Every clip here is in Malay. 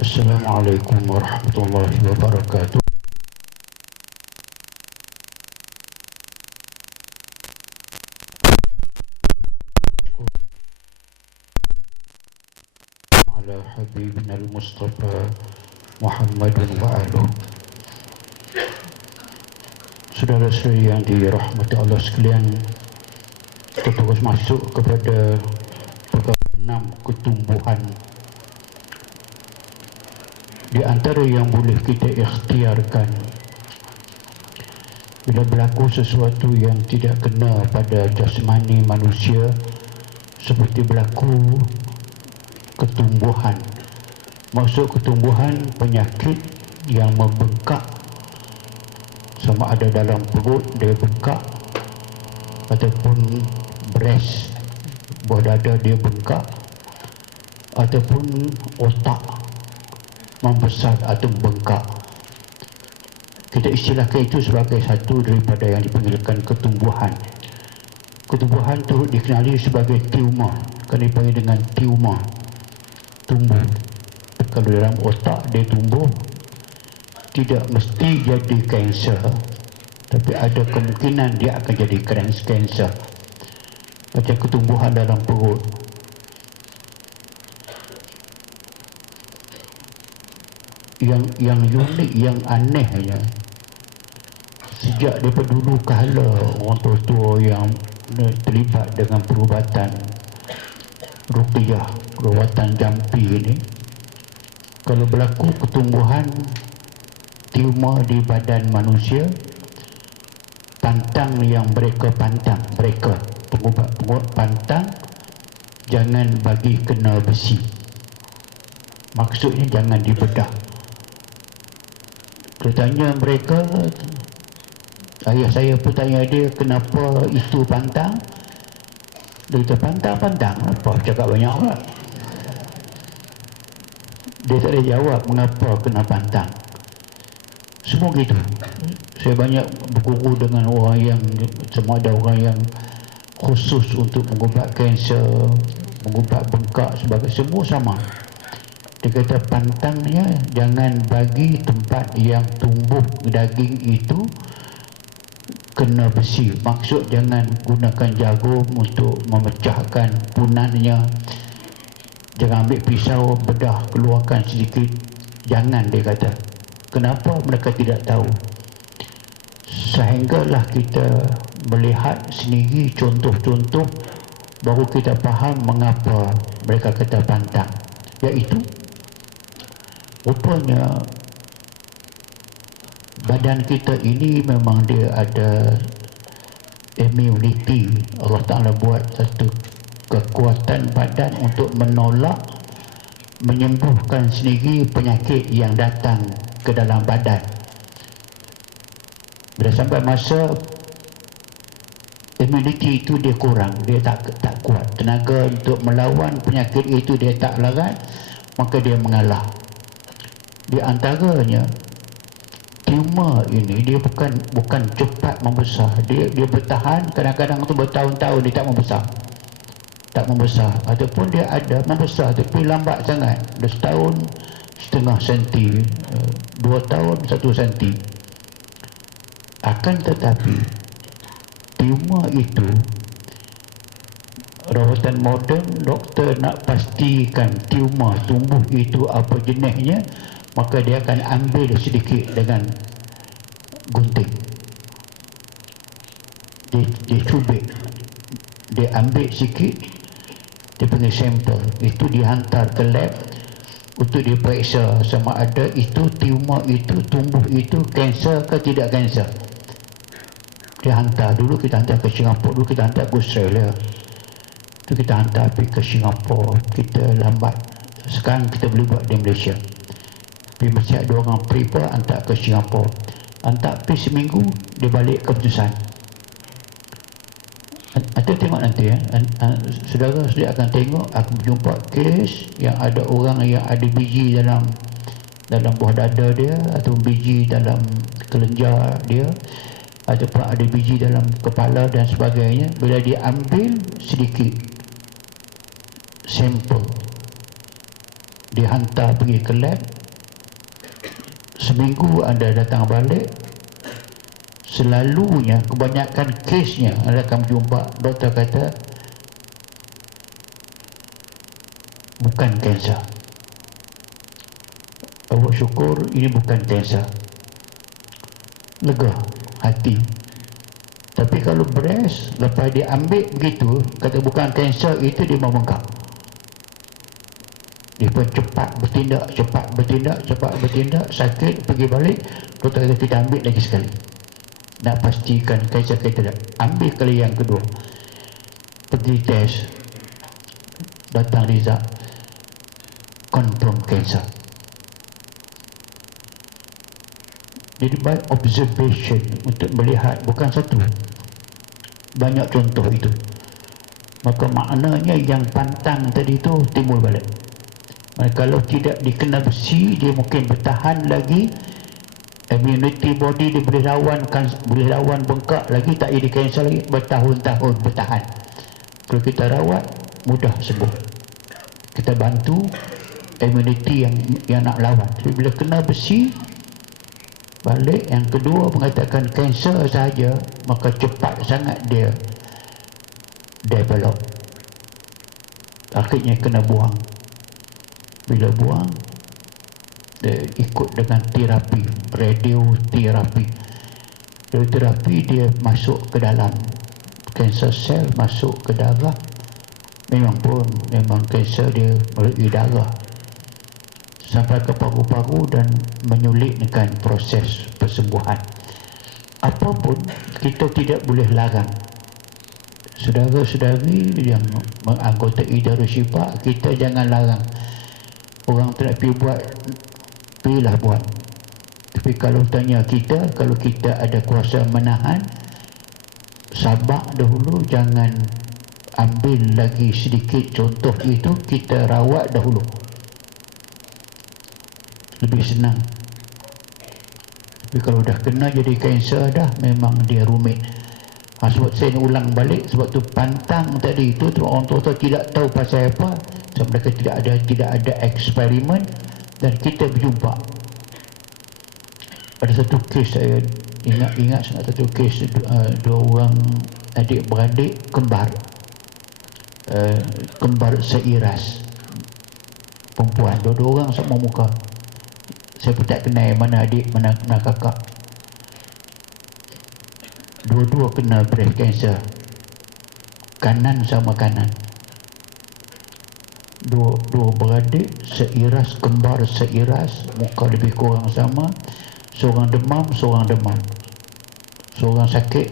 Assalamualaikum warahmatullahi wabarakatuh. Ala habibina al-Mustafa Muhammadun wa aluh. Saudara-saudari yang dirahmati Allah sekalian, kita terus masuk kepada perkara 6, ketumbuhan. Di antara yang boleh kita ikhtiarkan bila berlaku sesuatu yang tidak kena pada jasmani manusia, seperti berlaku ketumbuhan. Maksud ketumbuhan, penyakit yang membengkak, sama ada dalam perut dia bengkak ataupun breast, buah dada dia bengkak, ataupun otak membesar atau bengkak. Kita istilahkan itu sebagai satu daripada yang dipanggilkan ketumbuhan. Ketumbuhan turut dikenali sebagai tumor, kerana dipanggil dengan tumor, tumbuh. Kalau dalam otak dia tumbuh, tidak mesti jadi kanser, tapi ada kemungkinan dia akan jadi kanser. Macam ketumbuhan dalam perut. Yang unik, yang anehnya, sejak daripada dulu kala orang tua-tua yang terlibat dengan perubatan ruqyah, perubatan jampi ini, kalau berlaku ketumbuhan tumor di badan manusia, pantang yang mereka pantang, mereka pengubat pantang, jangan bagi kena besi. Maksudnya jangan dibedah. Dia tanya mereka, ayah saya pun tanya dia, kenapa itu pantang? Dia kata pantang-pantang, apa cakap banyak orang. Dia tak ada jawab mengapa kena pantang. Semua gitu. Saya banyak berguru dengan orang yang, semua ada orang yang khusus untuk mengubat kanser, mengubat bengkak, sebagai semua sama. Dia kata pantangnya jangan bagi tempat yang tumbuh daging itu kena besi. Maksud jangan gunakan jarum untuk memecahkan punannya. Jangan ambil pisau bedah keluarkan sedikit. Jangan, dia kata. Kenapa? Mereka tidak tahu. Sehinggalah kita melihat sendiri contoh-contoh, baru kita faham mengapa mereka kata pantang. Iaitu rupanya badan kita ini memang dia ada immunity. Allah Ta'ala buat satu kekuatan badan untuk menolak, menyembuhkan sendiri penyakit yang datang ke dalam badan. Bila sampai masa immunity itu dia kurang, dia tak kuat, tenaga untuk melawan penyakit itu dia tak larat, maka dia mengalah. Di antaranya tumor ini dia bukan cepat membesar, dia bertahan, kadang-kadang tu bertahun-tahun dia tak membesar, ataupun dia ada membesar tapi lambat sangat, dah setahun setengah senti, 2 tahun 1 senti. Akan tetapi tumor itu, rawatan moden, doktor nak pastikan tumor tumbuh itu apa jenisnya, maka dia akan ambil sedikit dengan gunting, dia cubit, dia ambil sikit, dia panggil sampel, itu dihantar ke lab untuk diperiksa sama ada itu tumor itu tumbuh itu kanser ke tidak kanser. Dia hantar, dulu kita hantar ke Singapura, dulu kita hantar ke Australia, itu kita hantar pergi ke Singapura, kita lambat. Sekarang kita boleh buat di Malaysia. Tapi mesti ada orang prepare hantar ke Singapura, hantar pergi seminggu, dia balik keputusan. Nanti tengok nanti ya, saudara-saudara akan tengok, aku berjumpa kes yang ada orang yang ada biji dalam buah dada dia, atau biji dalam kelenjar dia, ataupun ada biji dalam kepala dan sebagainya. Bila dia ambil sedikit sampel, dihantar pergi ke lab, seminggu anda datang balik, selalunya kebanyakan kesnya anda akan jumpa doktor kata bukan kanser. Awak syukur ini bukan kanser, lega hati. Tapi kalau breast lepas dia ambil begitu, kata bukan kanser, itu dia membengkak. Dia pun cepat bertindak, sakit, pergi balik, doktor kata kita ambil lagi sekali, nak pastikan kanser ke tidak. Ambil kali yang kedua, pergi test, datang result confirm kanser. Jadi by observation, untuk melihat, bukan satu, banyak contoh itu. Maka maknanya yang pantang tadi itu timbul balik. Kalau tidak dikena besi, dia mungkin bertahan lagi, immunity body dia boleh lawan bengkak lagi, tak jadi kanser lagi, bertahun-tahun bertahan. Kalau kita rawat, mudah sembuh. Kita bantu immunity yang nak lawan. Tapi bila kena besi balik, yang kedua mengatakan kanser saja, maka cepat sangat dia develop. Akhirnya kena buang. Bila buang, dia ikut dengan terapi, radioterapi. Radioterapi dia masuk ke dalam kanser sel, masuk ke darah. Memang kanser dia melalui darah sampai ke paru-paru dan menyulitkan proses persembuhan. Apapun kita tidak boleh larang. Saudara-saudari yang menganggotai Darul Syifa, kita jangan larang. Orang tak nak pergi buat, pergilah buat. Tapi kalau tanya kita, kalau kita ada kuasa menahan, sabar dahulu, jangan ambil lagi sedikit contoh itu, kita rawat dahulu. Lebih senang. Tapi kalau dah kena jadi kanser dah, memang dia rumit. Sebab saya ulang balik, sebab tu pantang tadi itu, orang tua tidak tahu pasal apa, sebab mereka tidak ada eksperimen, dan kita berjumpa. Ada satu kes saya ingat sangat, satu kes dua orang adik-beradik kembar seiras perempuan, dua orang sama muka. Saya pun tak kenal mana adik mana kakak. Dua-dua kena breast cancer, kanan sama kanan. Dua beradik seiras, kembar seiras, muka lebih kurang sama. Seorang demam, seorang seorang sakit.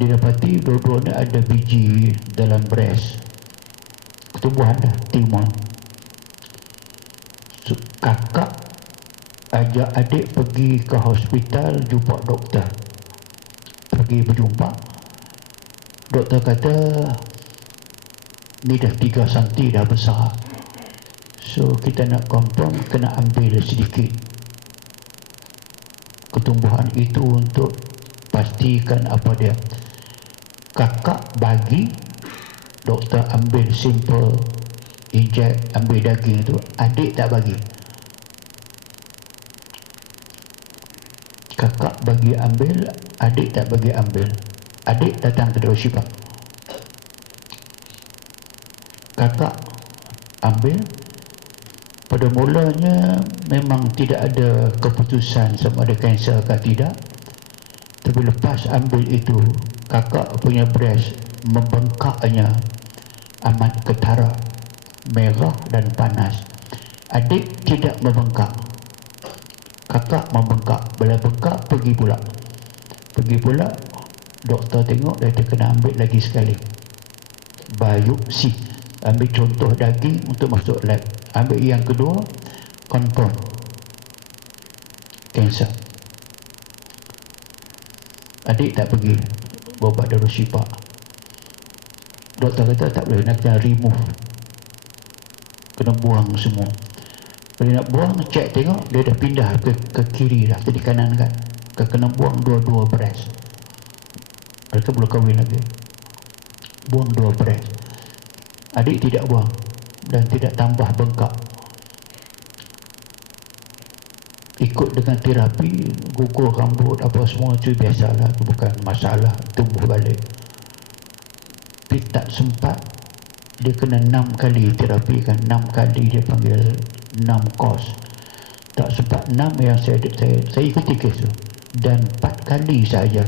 Didapati dua-duanya ada biji dalam breast, ketumbuhan dah, tumor. Kakak ajak adik pergi ke hospital jumpa doktor. Pergi berjumpa, doktor kata ni dah 3 cm dah besar, so kita nak confirm, kena ambil sedikit ketumbuhan itu untuk pastikan apa dia. Kakak bagi, doktor ambil simple, inject, ambil daging itu. Adik tak bagi. Kakak bagi ambil, adik tak bagi ambil. Adik datang ke Darul Syifa, kakak ambil. Pada mulanya memang tidak ada keputusan sama ada kanser atau tidak. Tapi lepas ambil itu, kakak punya breast membengkaknya amat ketara, merah dan panas. Adik tidak membengkak, kakak membengkak. Bila bengkak, pergi pula. Doktor tengok, dia kena ambil lagi sekali biopsi, ambil contoh daging untuk masuk lab. Ambil yang kedua, confirm kanser. Adik tak pergi berubat Darul Syifa. Doktor kata tak boleh, nak kena remove, kena buang semua. Bila nak buang, cek tengok dia dah pindah ke kiri dah, tadi kanan kan. Kena buang dua-dua breast. Mereka belum kahwin lagi, buang 2 breast. Adik tidak buang, dan tidak tambah bengkak. Ikut dengan terapi, gugur rambut apa semua itu biasalah, itu bukan masalah, tumbuh balik. Tapi tak sempat, dia kena 6 kali terapi kan, 6 kali dia panggil 6 kos. Tak sempat 6 yang saya ikuti kes tu, dan 4 kali saja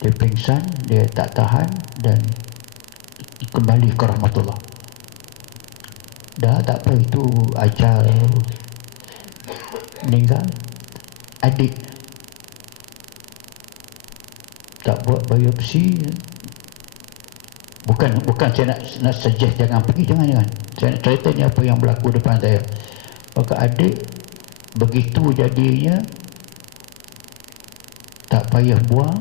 dia pingsan, dia tak tahan dan kembali ke rahmatullah. Dah tak apa, itu ajal, meninggal. Adik tak buat biopsi, bukan saya nak suggest jangan pergi, jangan. Saya nak cerita ni apa yang berlaku depan saya. Maka adik begitu jadinya tak payah buang,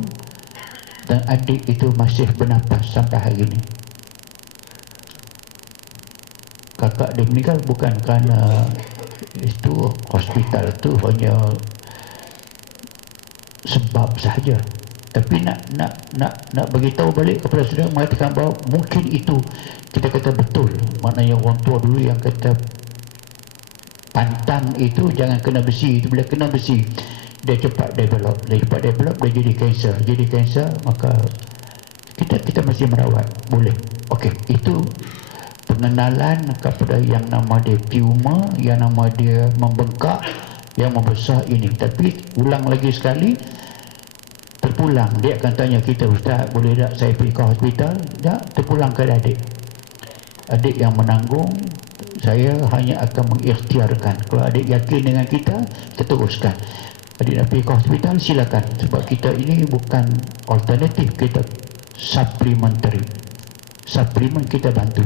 dan adik itu masih bernafas sampai hari ini. Kakak dia meninggal bukan kerana itu hospital tu hanya sebab sahaja, tapi nak bagi tahu balik kepada saudara, mengatakan bahawa mungkin itu kita kata betul. Maknanya orang tua dulu yang kata pantang itu jangan kena besi, itu bila kena besi dia cepat develop, dia jadi kanser, maka kita mesti merawat, boleh. Okey, itu pengenalan kepada yang nama dia tumor, yang nama dia membengkak, yang membesar ini. Tapi ulang lagi sekali, terpulang dia akan tanya kita, Ustaz boleh tak saya pergi ke hospital? Tak, terpulang ke adik yang menanggung. Saya hanya akan mengikhtiarkan, kalau adik yakin dengan kita teruskan. Adik nak pergi ke hospital, silakan, sebab kita ini bukan alternatif, kita supplementary, suplemen, kita bantu.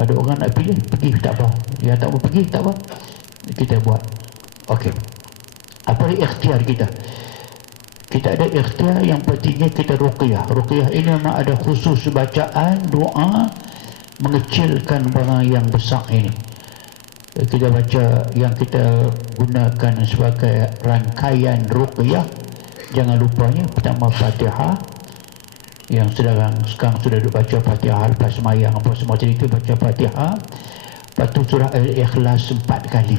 Ada orang nak pergi tak apa, yang tak mau pergi tak apa, kita buat. Okey, apa ikhtiar kita? Kita ada ikhtiar, yang pentingnya kita ruqyah. Ruqyah ini memang ada khusus bacaan doa mengecilkan barang yang besar ini. Kita baca yang kita gunakan sebagai rangkaian ruqyah, jangan lupanya pertama Fatihah, yang sekarang sudah baca Fatihah lepas semayang apa semua cerita, baca Fatihah. Lepas tu surah Al-Ikhlas 4 kali.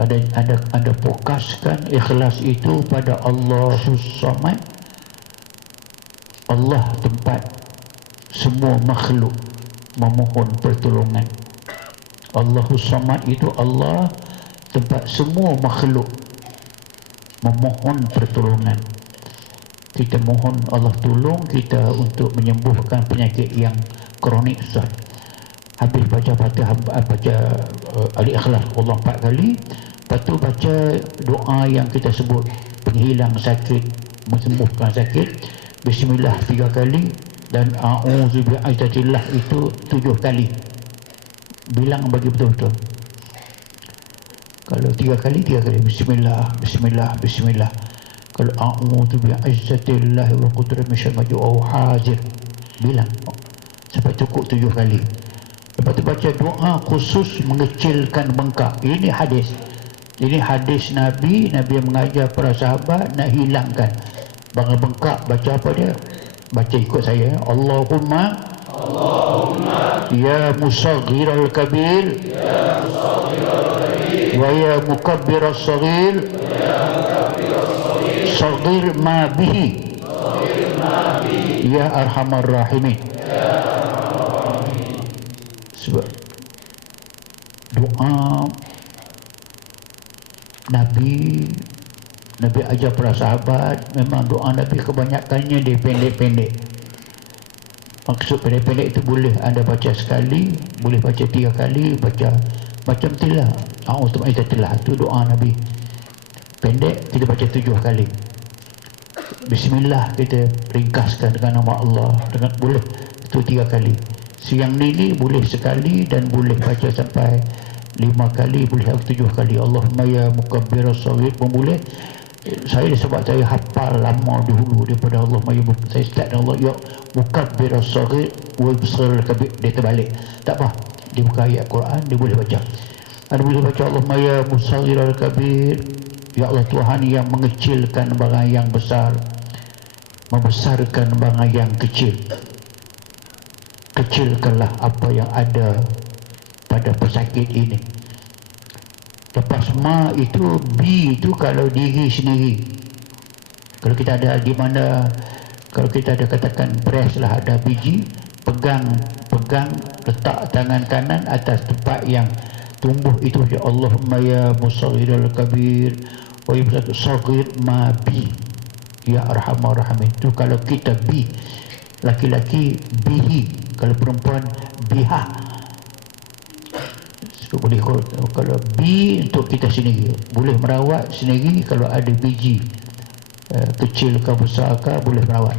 Ada fokuskan ikhlas itu pada Allahus Samad. Allah tempat semua makhluk memohon pertolongan. Allahus Samad itu Allah tempat semua makhluk memohon pertolongan. Kita mohon Allah tolong kita untuk menyembuhkan penyakit yang kronik. Habis baca Fatihah, baca Al-Ikhlas Allah 4 kali. Lepas tu baca doa yang kita sebut penghilang sakit, mensembuhkan sakit, Bismillah 3 kali, dan A'udzu bi'izzatillah itu 7 kali. Bilang bagi betul-betul. Kalau 3 kali Bismillah, Bismillah, Bismillah. Kalau A'udzu bi'izzatillah wa qudratihi min syarri ma ja'u hazir, bilang sampai cukup 7 kali. Lepas tu baca doa khusus mengecilkan bengkak. Ini hadis Nabi yang mengajar para sahabat nak hilangkan barang bengkak. Baca apa dia? Baca ikut saya, Allahumma ya musaghiral kabir wa ya mukabbiras saghir saghir ma bihi ya arhamar rahimin. Sebab doa Nabi ajar para sahabat, memang doa Nabi kebanyakannya dia pendek-pendek. Maksud pendek-pendek itu boleh anda baca sekali, boleh baca 3 kali, baca macam itulah. Untuk itulah itu doa Nabi. Pendek kita baca 7 kali. Bismillah kita ringkaskan dengan nama Allah, dengan boleh itu 3 kali. Siang ni boleh sekali, dan boleh baca sampai 5 kali, boleh 7 kali. Allahumma ya mukabbiras saghir pun boleh. Saya sebab saya hafal lama dulu daripada Allahumma ya, saya start dengan Allah ya mukabbiras saghir wa bisril kabir, dia terbalik. Tak apa, dia buka ayat Quran, dia boleh baca. Ada boleh baca Allahumma ya musaghiral kabir, ya Allah Tuhan yang mengecilkan barang yang besar, membesarkan barang yang kecil. kecilkanlah apa yang ada pada pesakit ini. Lepas ma itu, bi itu kalau diri sendiri. Kalau kita ada di mana, kalau kita ada katakan press lah, ada biji, pegang, letak tangan kanan atas tempat yang tumbuh itu. Ya Allahumma ya musaghirul kabir wa yubsatu saghir ma bi ya arhamar rahimin. Itu kalau kita bi, laki-laki bihi, kalau perempuan biha. So, boleh kalau bi untuk kita sendiri, boleh merawat sendiri. Kalau ada biji kecil ke besar ke, boleh merawat.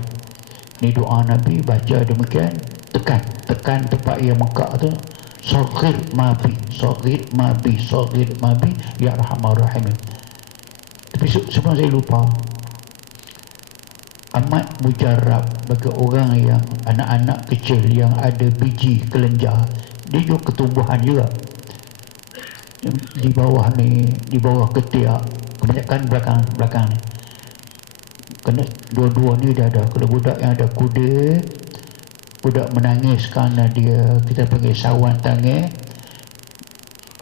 Ni doa Nabi, baca demikian, tekan tempat yang mekak tu, saghir mabi, saghir mabi, saghir mabi ya arhamar rahimin. Tapi sebelum saya lupa, amat mujarab bagi orang yang anak-anak kecil yang ada biji kelenjar, dia juga ketumbuhan juga di bawah ni, di bawah ketiak, kebanyakan belakang ni. Kena dua-dua ni dah ada. Kalau budak yang ada kuda, budak menangis kerana dia, kita panggil sawan tangan,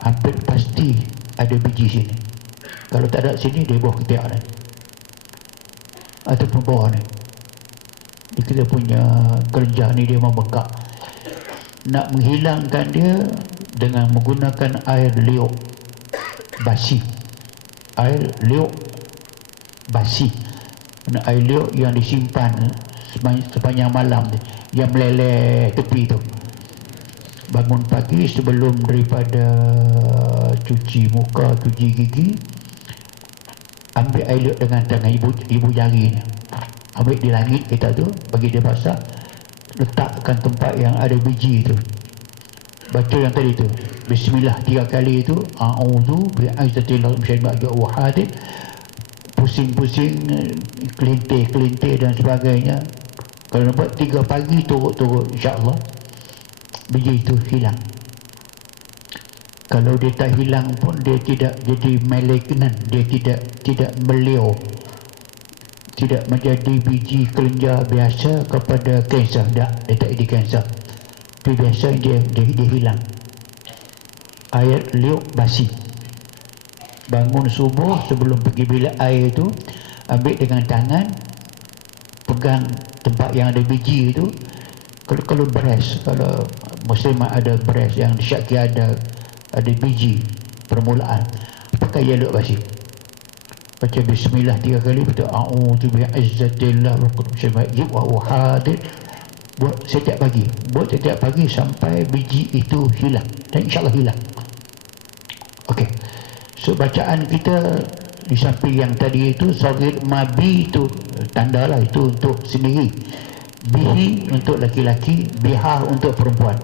hampir pasti ada biji sini. Kalau tak ada sini, dia bawah ketiak ni ataupun bawah ni. Kita punya kerja ni dia membengkak. Nak menghilangkan dia dengan menggunakan air liuk basi. Air liuk basi, air liuk yang disimpan sepanjang malam, yang meleleh tepi tu. Bangun pagi sebelum daripada cuci muka, cuci gigi, ambil air liuk dengan tangan ibu jari ni, ambil di langit kita tu, bagi dia basah, letakkan tempat yang ada biji tu. Baca yang tadi tu, bismillah 3 kali tu, a'udzu bi'izzatillah min syarri wa hadid, pusing-pusing, kelintir dan sebagainya. Kalau buat 3 pagi turut-turut, insya-Allah biji itu hilang. Kalau dia tak hilang pun, dia tidak jadi malignant, dia tidak beliau, tidak menjadi biji kelenjar biasa kepada kanser. Tak, dia tak jadi kanser. Tapi biasa dia hilang. Air liuk basi. Bangun subuh, sebelum pergi bilik air tu, ambil dengan tangan, pegang tempat yang ada biji itu. Kalau beras, kalau muslimah ada beras yang disyaki ada biji permulaan, pakai air liuk basi. Baca bismillah 3 kali, betul, a'udzu bi'izzatillah wa qudratihi wa hadid. Buat setiap pagi sampai biji itu hilang, dan insyaAllah hilang. Okey, so bacaan kita di samping yang tadi itu, saghir mabi itu tanda lah, itu untuk sendiri, bihi untuk laki-laki, biha untuk perempuan.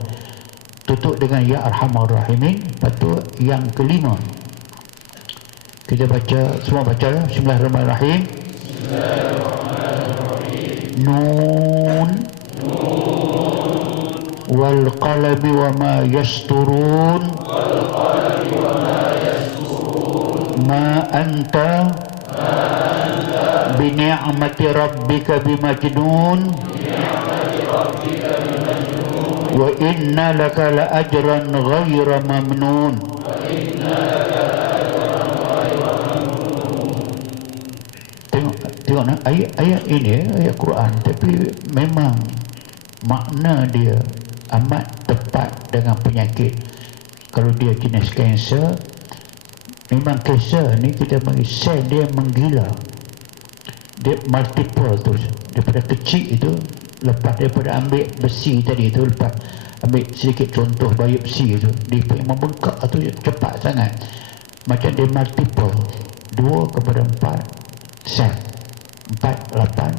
Tutup dengan ya arhamar rahimin. Lepas tu yang kelima, kita baca, semua baca lah. Bismillahirrahmanirrahim. Nun wal qalami wa ma yasturun ma anta bi ni'mati rabbika bimajnun wa inna laka la ajran ghayra mamnun. Tengok ayat ini, ayat Quran, tapi memang makna dia amat tepat dengan penyakit. Kalau dia jenis kanser, memang kanser ni kita panggil sel dia menggila, dia multiple tu. Daripada kecil itu, lepas daripada ambil besi tadi tu, lepas ambil sedikit contoh biopsi itu, dia membengkak tu cepat sangat. Macam dia multiple, 2 kepada 4 sel, 4, 8,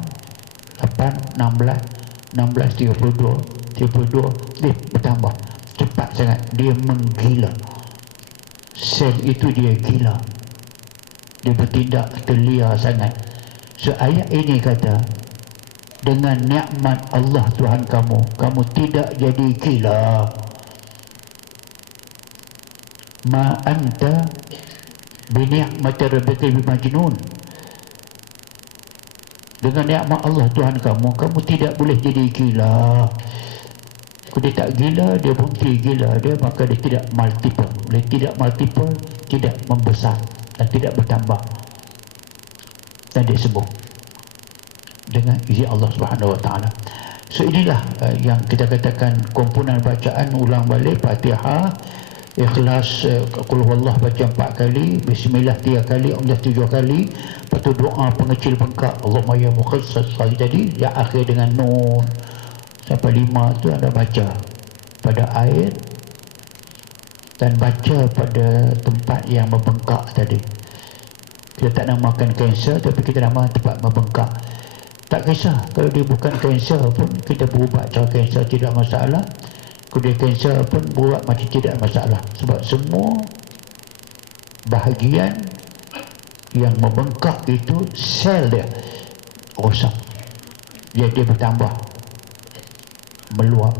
16, 32, dia bertambah cepat sangat, dia menggila. Sel itu dia gila, dia bertindak terliar sangat. So ayat ini kata, dengan nikmat Allah Tuhan kamu tidak jadi gila. Ma anta bi ni'mati rabbika bimajnun. Dengan nikmat Allah Tuhan kamu tidak boleh jadi gila. Kalau dia tak gila, dia berhenti gila dia, maka dia tidak multiple. Bila tidak multiple, tidak membesar dan tidak bertambah, dan dia sembuh dengan izin Allah Subhanahu Wa Taala. So inilah yang kita katakan komponen bacaan, ulang balik Fatihah, Ikhlas, Qul Huwallah baca 4 kali, Bismillah 3 kali, Allah 7 kali, lepas tu doa pengecil bengkak Allahumma ya mukhassas tadi yang akhir dengan nun sampai 5 tu anda baca pada air dan baca pada tempat yang membengkak tadi. Kita tak namakan kanser, tapi kita nama tempat membengkak. Tak kisah kalau dia bukan kanser pun, kita berubat cara kanser tidak masalah. Kalau dia kanser pun buat macam tidak masalah, sebab semua bahagian yang membengkak itu sel dia rosak, dia bertambah, meluap,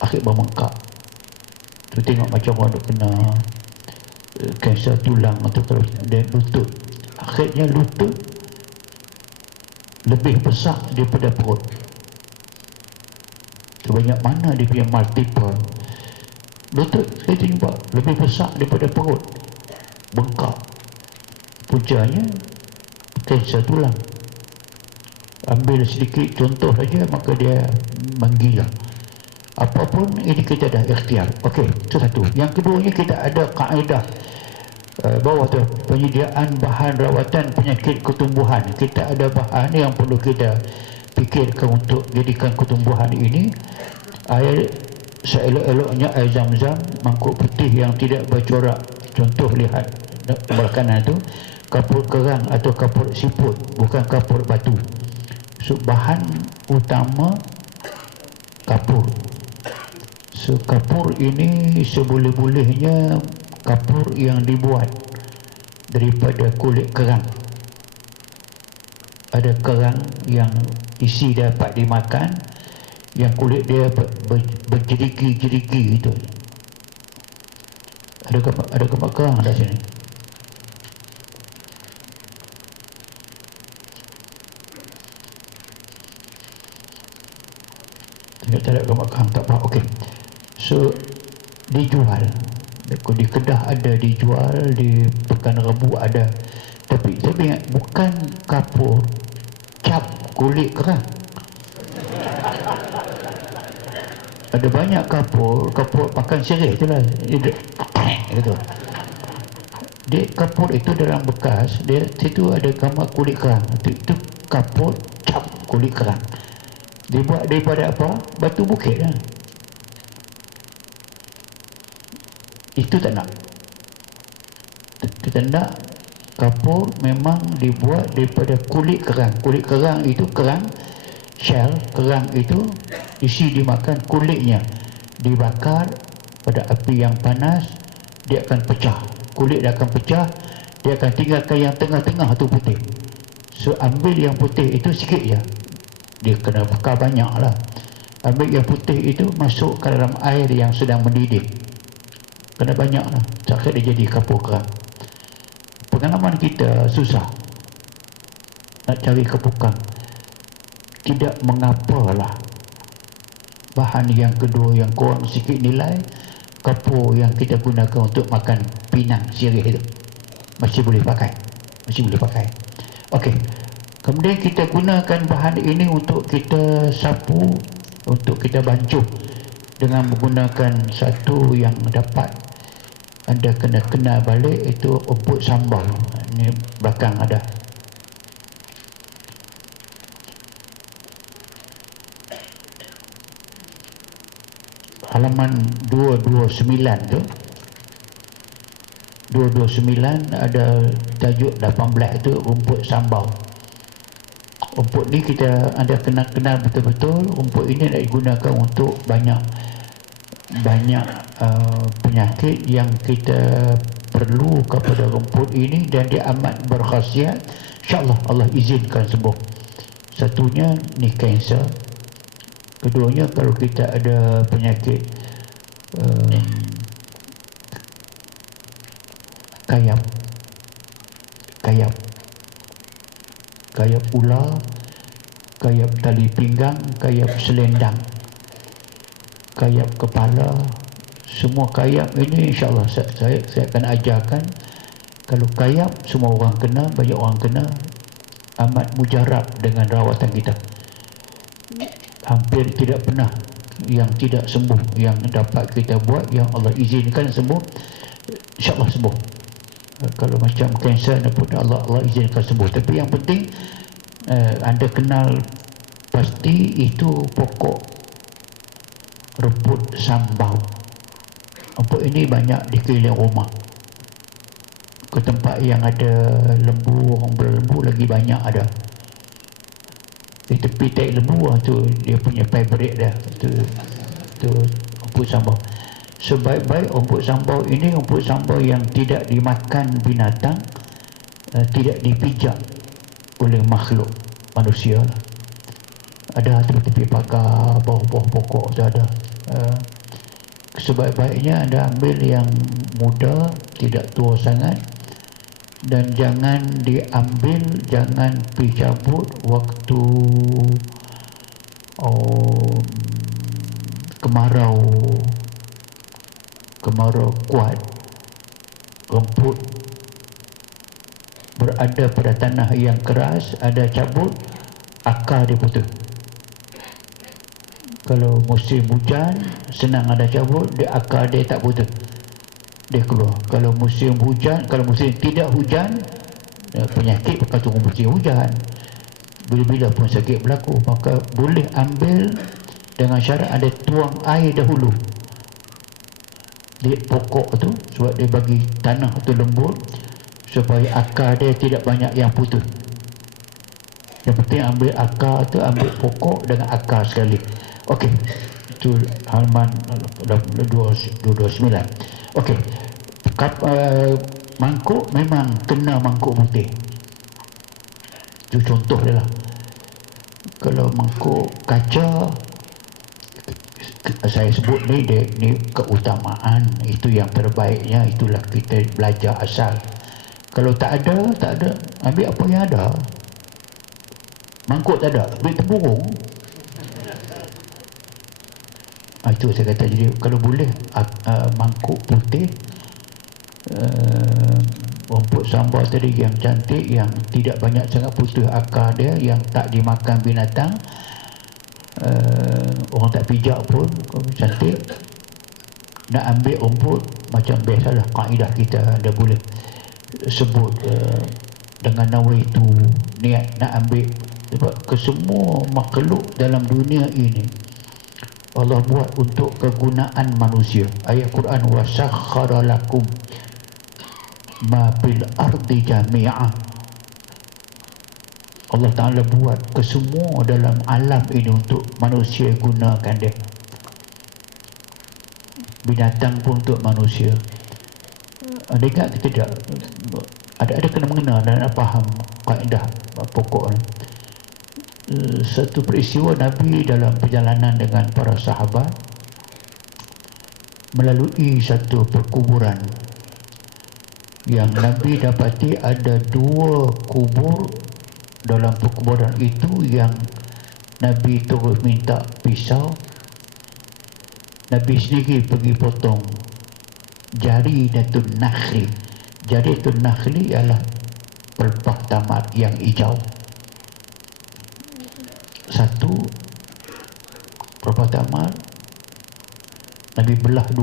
akhir membengkak. Tu tengok macam orang kena kanser tulang atau kalau dia lutut, akhirnya lutut lebih besar daripada perut. Sebanyak mana dia punya multiple. Lutut saya jumpa lebih besar daripada perut, bengkak. Puncanya kanser tulang. Ambil sedikit contoh saja, maka dia menggila. Apapun ini kita dah ikhtiar. Okey, itu satu. Yang keduanya, kita ada kaedah bawah tu, penyediaan bahan rawatan penyakit ketumbuhan. Kita ada bahan yang perlu kita fikirkan untuk jadikan ketumbuhan ini. Air seelok-eloknya air zam-zam, mangkuk putih yang tidak bercorak. Contoh lihat sebelah kanan tu, kapur kerang atau kapur siput, bukan kapur batu. So bahan utama kapur. So kapur ini seboleh-bolehnya kapur yang dibuat daripada kulit kerang. Ada kerang yang isi dapat dimakan, yang kulit dia berjeriki-jeriki itu. Ada gambar kerang ada sini. Tak ada gambar kerang, tak apa. Okey. So dijual. Di Kedah ada dijual, di Pekan Rebu ada. Tapi saya ingat bukan kapur cap kulit kerang. Ada banyak kapur makan sirih tu lah. Gitu. Dia kapur itu dalam bekas, dia situ ada gambar kulit kerang. Itu kapur cap kulit kerang. Dibuat daripada apa? Batu bukit lah. Itu tak nak. Kita nak kapur memang dibuat daripada kulit kerang. Kulit kerang itu kerang, shell kerang itu isi dimakan, kulitnya dibakar pada api yang panas, dia akan pecah. Kulit dia akan pecah, dia akan tinggalkan yang tengah-tengah tu putih. So ambil yang putih itu sikit je. Dia kena bakar banyak lah. Ambil yang putih itu masuk ke dalam air yang sedang mendidih. Kena banyak lah, sampai dia jadi kapur kerang. Pengalaman kita susah nak cari kepukang. Tidak mengapalah. Bahan yang kedua yang kurang sikit nilai, kapur yang kita gunakan untuk makan pinang sirih itu masih boleh pakai. Okey. Kemudian kita gunakan bahan ini untuk kita sapu, untuk kita bancuh dengan menggunakan satu yang dapat anda kena kenal balik, itu umput sambal. Ini belakang ada. Halaman 229 tu, 229 ada tajuk 18 itu rumput sambal. Rumput ni anda kena kenal betul-betul. Rumput ini nak digunakan untuk banyak penyakit yang kita perlu kepada rumput ini, dan dia amat berkhasiat. InsyaAllah Allah izinkan sembuh. Satunya ni kanser. Keduanya kalau kita ada penyakit kayap ular, kayap tali pinggang, kayap selendang. kayap kepala, semua kayap ini insyaAllah saya akan ajarkan. Kalau kayap semua orang kena, banyak orang kena, amat mujarab dengan rawatan kita. Hampir tidak pernah yang tidak sembuh, yang dapat kita buat, yang Allah izinkan sembuh, insyaAllah sembuh. Kalau macam kanser pun Allah izinkan sembuh. Tapi yang penting anda kenal pasti itu pokok rumput sambau. Rumput ini banyak di keliling rumah. Ke tempat yang ada lembu, orang berlembu lagi banyak ada. Di tepi taik lembu tu dia punya favorite dah. Tu rumput sambau. Sebaik-baik rumput sambau ini rumput sambau yang tidak dimakan binatang, tidak dipijak oleh makhluk manusia. Ada tepi-tepi pagar, bawah-bawah pokok tu ada. Sebaik-baiknya anda ambil yang muda, tidak tua sangat, dan jangan diambil, jangan dicabut waktu kemarau kuat. Rumput berada pada tanah yang keras, ada cabut, akar dia putus. Kalau musim hujan senang ada cabut, akar dia tak putus, dia keluar. Kalau musim hujan, kalau musim tidak hujan, penyakit bukan tunggu musim hujan, bila-bila pun sakit berlaku. Maka boleh ambil dengan syarat ada tuang air dahulu di pokok tu, sebab dia bagi tanah tu lembut, supaya akar dia tidak banyak yang putus. Yang penting ambil akar tu, ambil pokok dengan akar sekali. Okey, itu halaman 229. Okey, mangkuk memang kena mangkuk putih. Itu contoh dia lah. Kalau mangkuk kaca, saya sebut ni keutamaan, itu yang terbaiknya, itulah kita belajar asal. Kalau tak ada, ambil apa yang ada. Mangkuk tak ada, ambil tempurung. Itu saya kata. Jadi kalau boleh mangkuk putih, rumput sambal tadi yang cantik, yang tidak banyak sangat putus akar dia, yang tak dimakan binatang, orang tak pijak pun, cantik. Nak ambil rumput macam biasalah kaedah kita, anda boleh sebut dengan nawaitu, niat nak ambil. Sebab kesemua makhluk dalam dunia ini Allah buat untuk kegunaan manusia. Ayat Quran, wa sakhkhara lakum ma fil ardi jami'ah. Allah Ta'ala buat kesemua dalam alam ini untuk manusia gunakan dia. Binatang pun untuk manusia. Ada ingat ke tidak? Ada kena mengena dan nak faham kaedah pokok ni. Satu peristiwa Nabi dalam perjalanan dengan para sahabat melalui satu perkuburan yang Nabi dapati ada 2 kubur. Dalam perkuburan itu yang Nabi terus minta pisau, Nabi sendiri pergi potong Jaridatun Nakhli. Jaridatun Nakhli ialah pelepah tamat yang hijau. Satu pelepah tamat Nabi belah 2.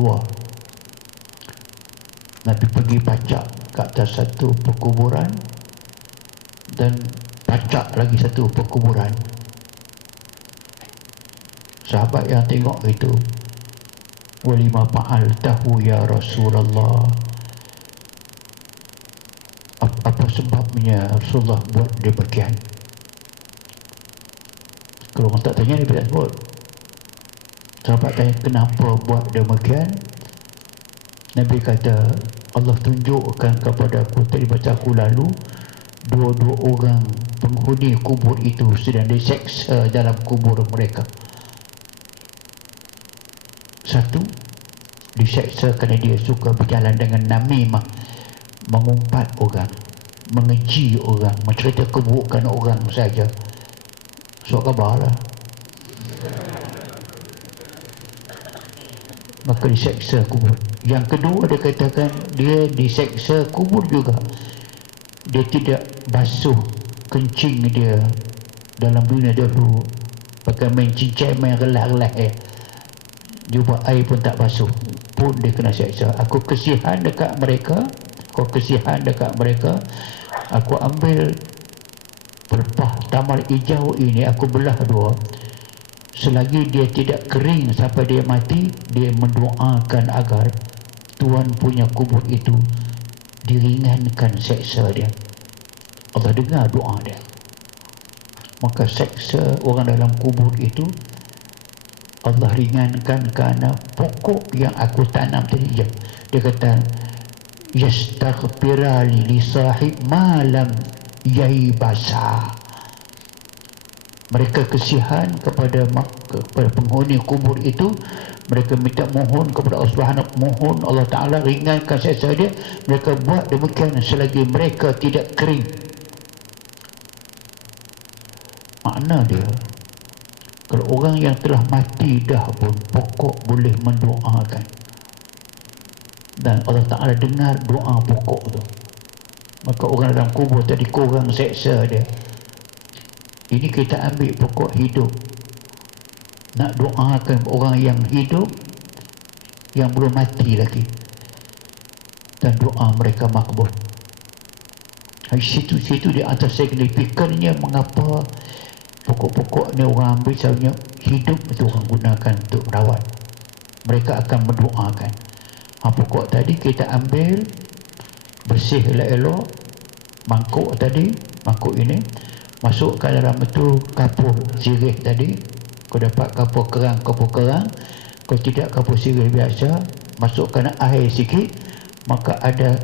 Nabi pergi pacak ke atas satu perkuburan dan pacak lagi satu perkuburan. Sahabat yang tengok itu, walima fa'al tahu ya Rasulullah, apa sebabnya Rasulullah buat demikian? Kalau orang tak tanya, dia tidak sebut. Sahabat tanya kenapa buat demikian, Nabi kata, Allah tunjukkan kepada aku, tadi baca aku lalu, 2 orang penghuni kubur itu sedang diseksa dalam kubur mereka. Satu diseksa kerana dia suka berjalan dengan namimah, mengumpat orang, mengeji orang, mencerita keburukan orang saja. Suat khabar lah. maka diseksa kubur. Yang kedua dia katakan dia diseksa kubur juga, dia tidak basuh kencing dia dalam dunia dahulu, pakai main cincai, main relah-relah dia buat air pun tak basuh, pun dia kena seksa. Aku kesihan dekat mereka, aku ambil pelepah tamal hijau ini, aku belah dua. Selagi dia tidak kering sampai dia mati, dia mendoakan agar Tuhan punya kubur itu diringankan seksa dia. Allah dengar doa dia. Maka seksa orang dalam kubur itu Allah ringankan kerana pokok yang aku tanam tadi. Dia kata yastaghfirali li sahib malam yaibasa. Mereka kesihan kepada penghuni kubur itu. Mereka minta mohon kepada Allah Subhanahu, mohon Allah Ta'ala ringankan seksa dia. Mereka buat demikian selagi mereka tidak kering. Makna dia, kalau orang yang telah mati dah pun pokok boleh mendoakan, dan Allah Ta'ala dengar doa pokok tu. Maka orang dalam kubur tadi kurang seksa dia. Ini kita ambil pokok hidup, nak doakan orang yang hidup, yang belum mati lagi, dan doa mereka makbul. Situ di atas signifikannya mengapa pokok-pokok ni orang ambil, soalnya hidup itu orang gunakan untuk merawat. Mereka akan mendoakan. Pokok tadi kita ambil, bersih elok-elok, mangkuk tadi, mangkuk ini, masukkan dalam itu kapur sirih tadi. Kau dapat kapur kerang, kau tidak kapur sirih biasa, masukkan air sikit, maka ada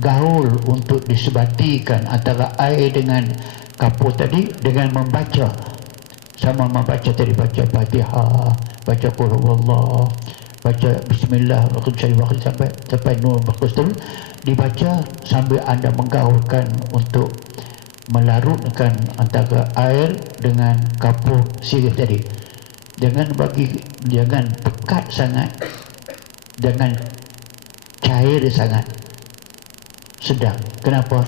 gaul untuk disebatikan antara air dengan kapur tadi, dengan membaca, sama membaca tadi, baca Fatihah, baca Qul Huwallah, baca Bismillahirrahmanirrahim sampai Nur Bagus tu dibaca sambil anda menggaulkan untuk melarutkan antara air dengan kapur sirih tadi. Jangan pekat sangat, jangan cair sangat, sedang. Kenapa?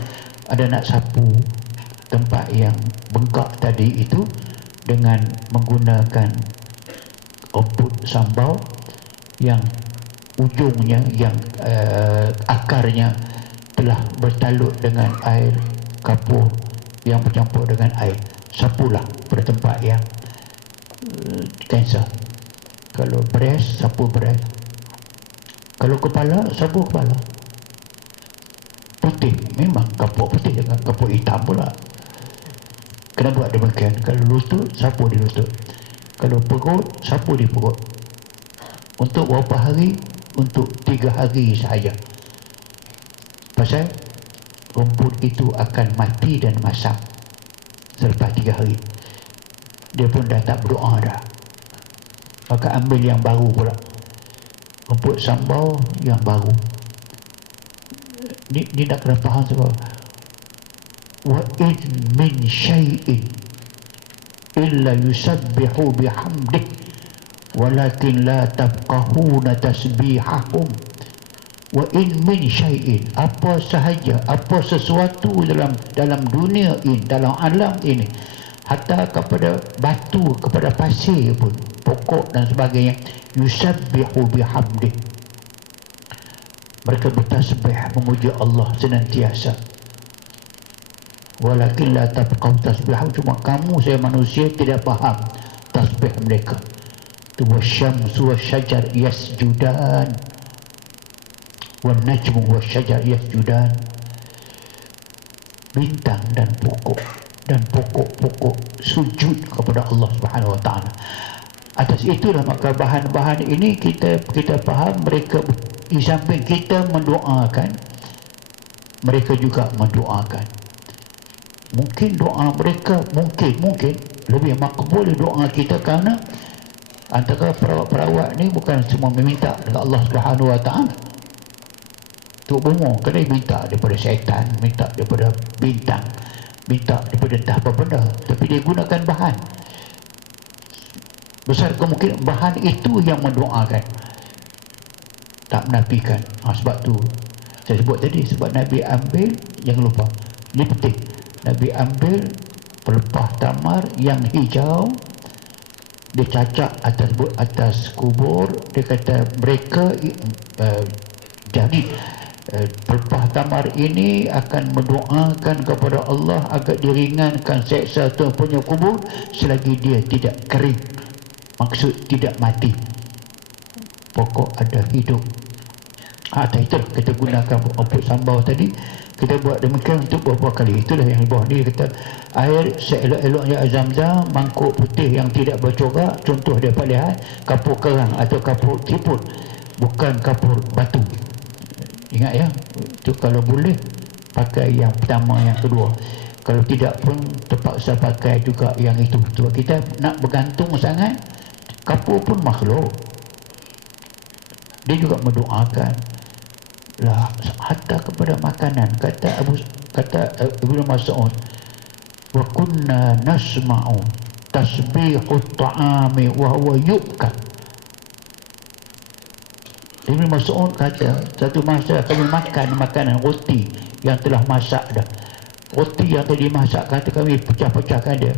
Ada nak sapu tempat yang bengkak tadi itu dengan menggunakan ombud sambal yang ujungnya, yang akarnya telah bertalut dengan air kapur yang bercampur dengan air. Sapulah pada tempat yang kanser. Kalau breast, sapu breast. Kalau kepala, sapu kepala. Putih, memang kapur putih, dengan kapur hitam pula. Kena buat demikian. Kalau lutut, sapu di lutut. Kalau perut, sapu di perut. Untuk berapa hari? Untuk 3 hari sahaja. Pasal rumput itu akan mati dan masak selepas 3 hari. Dia pun dah tak berdoa dah. Maka ambil yang baru pula, rumput sambal yang baru. Ni nak kena faham sebab wa in min syai'in illa yusabbihu bihamdih walakin la tafqahuna tasbihahum. Wa in min syai'in, apa sahaja, apa sesuatu dalam dunia ini, dalam alam ini, hatta kepada batu, kepada pasir pun, pokok dan sebagainya, yusabbihu bihamdih, mereka bertasbih memuji Allah senantiasa. Walakin la tafqahu tasbihahum, cuma kamu, saya manusia, tidak faham tasbih mereka. Tu wasyamsu wasyajar yasjudan wan najmu wasyajar yasjudan. Bintang dan pokok-pokok sujud kepada Allah Subhanahu wa taala. Atas itulah maka bahan-bahan ini kita faham, mereka di samping kita mendoakan, mereka juga mendoakan. Mungkin doa mereka mungkin lebih makbul doa kita, kerana antara perawat-perawat ni bukan semua meminta dengan Allah Subhanahu wa taala. Tok Bungo kena minta daripada syaitan, minta daripada bintang, minta daripada entah apa benda, tapi dia gunakan bahan. Besar kemungkinan bahan itu yang mendoakan, tak menafikan. Sebab tu saya sebut tadi, sebab Nabi ambil, jangan lupa, ini penting, Nabi ambil pelepah tamar yang hijau, dia cacak atas kubur. Dia kata mereka jadi pelepah tamar ini akan mendoakan kepada Allah agar diringankan seksa tu punya kubur selagi dia tidak kering. Maksud tidak mati, pokok ada hidup. Itulah kita gunakan opuk sambal tadi. Kita buat demikian untuk beberapa kali. Itulah yang di bawah ni kata air seelok-eloknya Zam-Zam, mangkuk putih yang tidak bercorak. Contoh dia dapat lihat kapur kerang atau kapur tiput, bukan kapur batu. Ingat ya, itu kalau boleh pakai yang pertama, yang kedua. Kalau tidak pun terpaksa pakai juga yang itu. Sebab kita nak bergantung sangat, kapur pun makhluk. Dia juga mendoakan lah, hatta kepada makanan. Kata Ibnu Mas'ud, wa kunna nasma'u tasbihut ta'ami wa huwa yu'kal. Ibnu Mas'ud kata satu masa kami makan makanan roti yang telah masak dah. Roti yang tadi masak, kata kami pecah-pecahkan dia.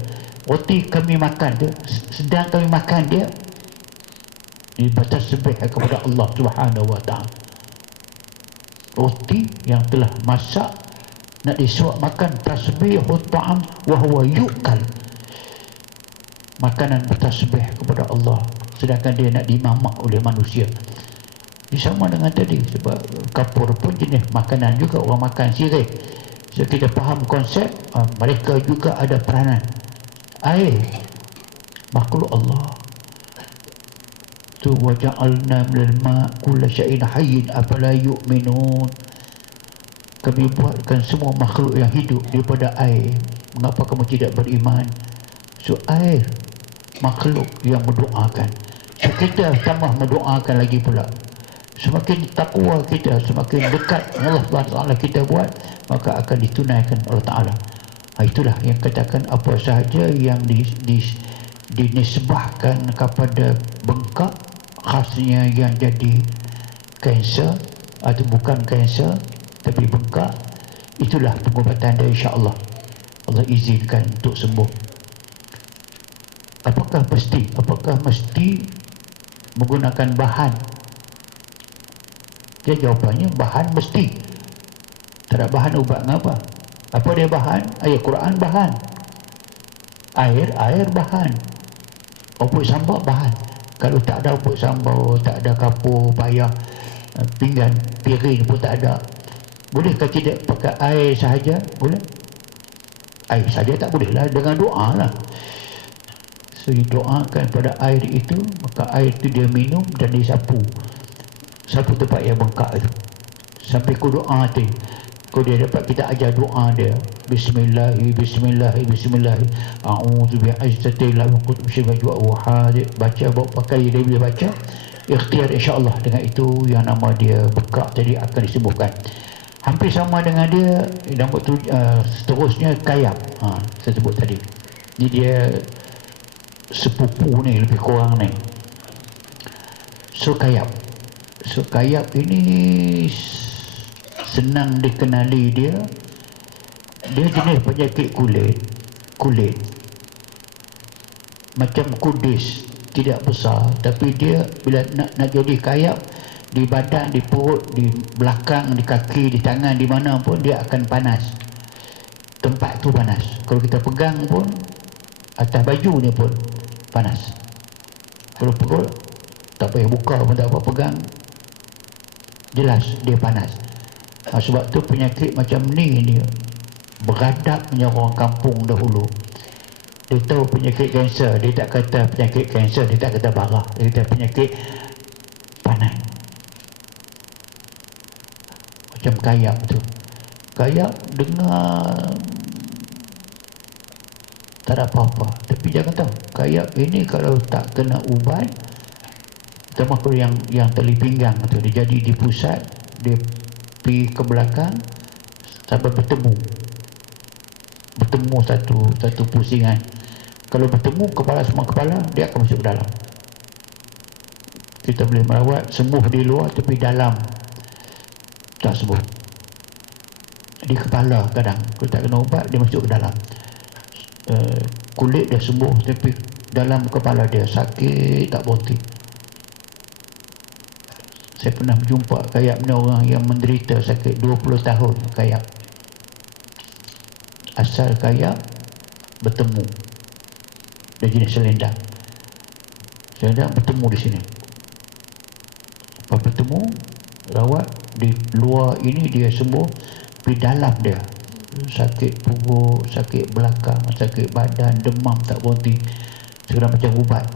Roti kami makan dia, sedang kami makan dia, bertasbih kepada Allah Subhanahu wa ta'ala. Roti yang telah masak nak disuap makan, tasbihut ta'am wa huwa yu'kal. Makanan bertasbih kepada Allah sedangkan dia nak dimamak oleh manusia. Ini sama dengan tadi, sebab kapur pun jenis makanan juga, orang makan sirih. So kita faham konsep, mereka juga ada peranan. Air makhluk Allah tu, wa ja'alna minal ma' kulla syai'in hayyin afala yu'minun. Kami buatkan semua makhluk yang hidup daripada air. Mengapa kamu tidak beriman? So air makhluk yang mendoakan. So kita tambah mendoakan lagi pula. Semakin takwa kita, semakin dekat Allah Taala kita buat, maka akan ditunaikan Allah Taala. Itulah yang katakan apa sahaja yang dinisbahkan kepada bengkak, khasnya yang jadi kanser atau bukan kanser tapi bengkak, itulah pengobatan dia, insya-Allah. Allah izinkan untuk sembuh. Apakah mesti menggunakan bahan? Dia jawapannya bahan mesti. Tak ada bahan ubat ngapa? Apa dia bahan? Ayat Quran bahan. Air bahan. Opuk sambal bahan. Kalau tak ada opuk sambal, tak ada kapur, payah, pinggan, piring pun tak ada, bolehkah tidak pakai air sahaja? Boleh. Air sahaja tak boleh lah, dengan doa lah. So doakan pada air itu, maka air itu dia minum dan disapu tempat yang bengkak itu sampai ku doa tu. Kalau dia dapat, kita ajar doa dia, bismillahi a'udzu bi'izzatillah wa qudratihi wa hadir. Baca berapa kali dia boleh baca, ikhtiar, insya-Allah dengan itu yang nama dia bengkak tadi akan disembuhkan. Hampir sama dengan dia nombor seterusnya kayap. Saya sebut tadi, ni dia sepupu ni, lebih kurang ni. So kayap ini senang dikenali dia jenis penyakit kulit macam kudis, tidak besar, tapi dia bila nak jadi kayap, di badan, di perut, di belakang, di kaki, di tangan, di mana pun dia akan panas. Tempat tu panas. Kalau kita pegang pun, atas baju ni pun panas. Kalau perut, tak payah buka pun tak apa, pegang, jelas dia panas. Sebab tu penyakit macam ni dia beradabnya orang kampung dahulu. Dia tahu penyakit kanser, dia tak kata penyakit kanser, dia tak kata barah, dia kata penyakit panas. Macam kayap tu, kayap dengar tak ada apa-apa, tapi jangan tahu kayap ini kalau tak kena ubat, termasuk yang tali pinggang tu, dia jadi di pusat, dia pergi ke belakang sampai bertemu satu pusingan. Kalau bertemu kepala semua kepala, dia akan masuk ke dalam. Kita boleh merawat sembuh di luar tapi dalam tak sembuh. Di kepala kadang kalau tak kena ubat dia masuk ke dalam. Kulit dah sembuh tapi dalam kepala dia sakit tak berhenti. Saya pernah berjumpa kayak ni orang yang menderita sakit 20 tahun kayak. Asal kayak bertemu. Dia jenis selendang. Selendang bertemu di sini. Lepas bertemu, rawat di luar ini dia sembuh, di dalam dia sakit perut, sakit belakang, sakit badan, demam tak berhenti. Segera macam ubat,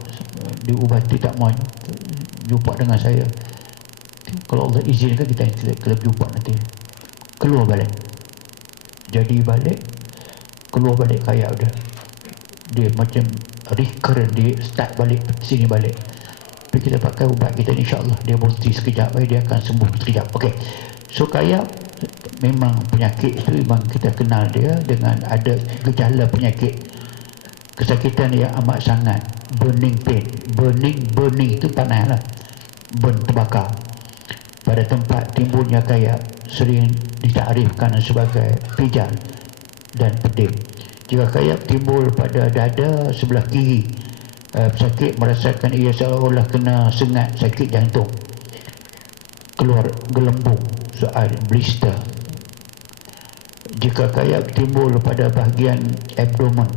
diubati tak mau jumpa dengan saya. Kalau Allah izinkan kita jumpa nanti, keluar balik, jadi balik, keluar balik kayak dia macam recurrent, dia start balik sini balik. Tapi kita pakai ubat kita, insyaAllah dia berhenti sekejap, dia akan sembuh sekejap. Okey, so kayak memang penyakit itu memang kita kenal dia dengan ada gejala penyakit, kesakitan yang amat sangat, burning pain. Burning itu panas lah, burn, terbakar. Pada tempat timbulnya kayak sering ditakrifkan sebagai pijal dan pedih. Jika kayak timbul pada dada sebelah kiri, sakit merasakan ia seolah kena sengat, sakit jantung, keluar gelembung, soal blister. Jika kayak timbul pada bahagian abdomen,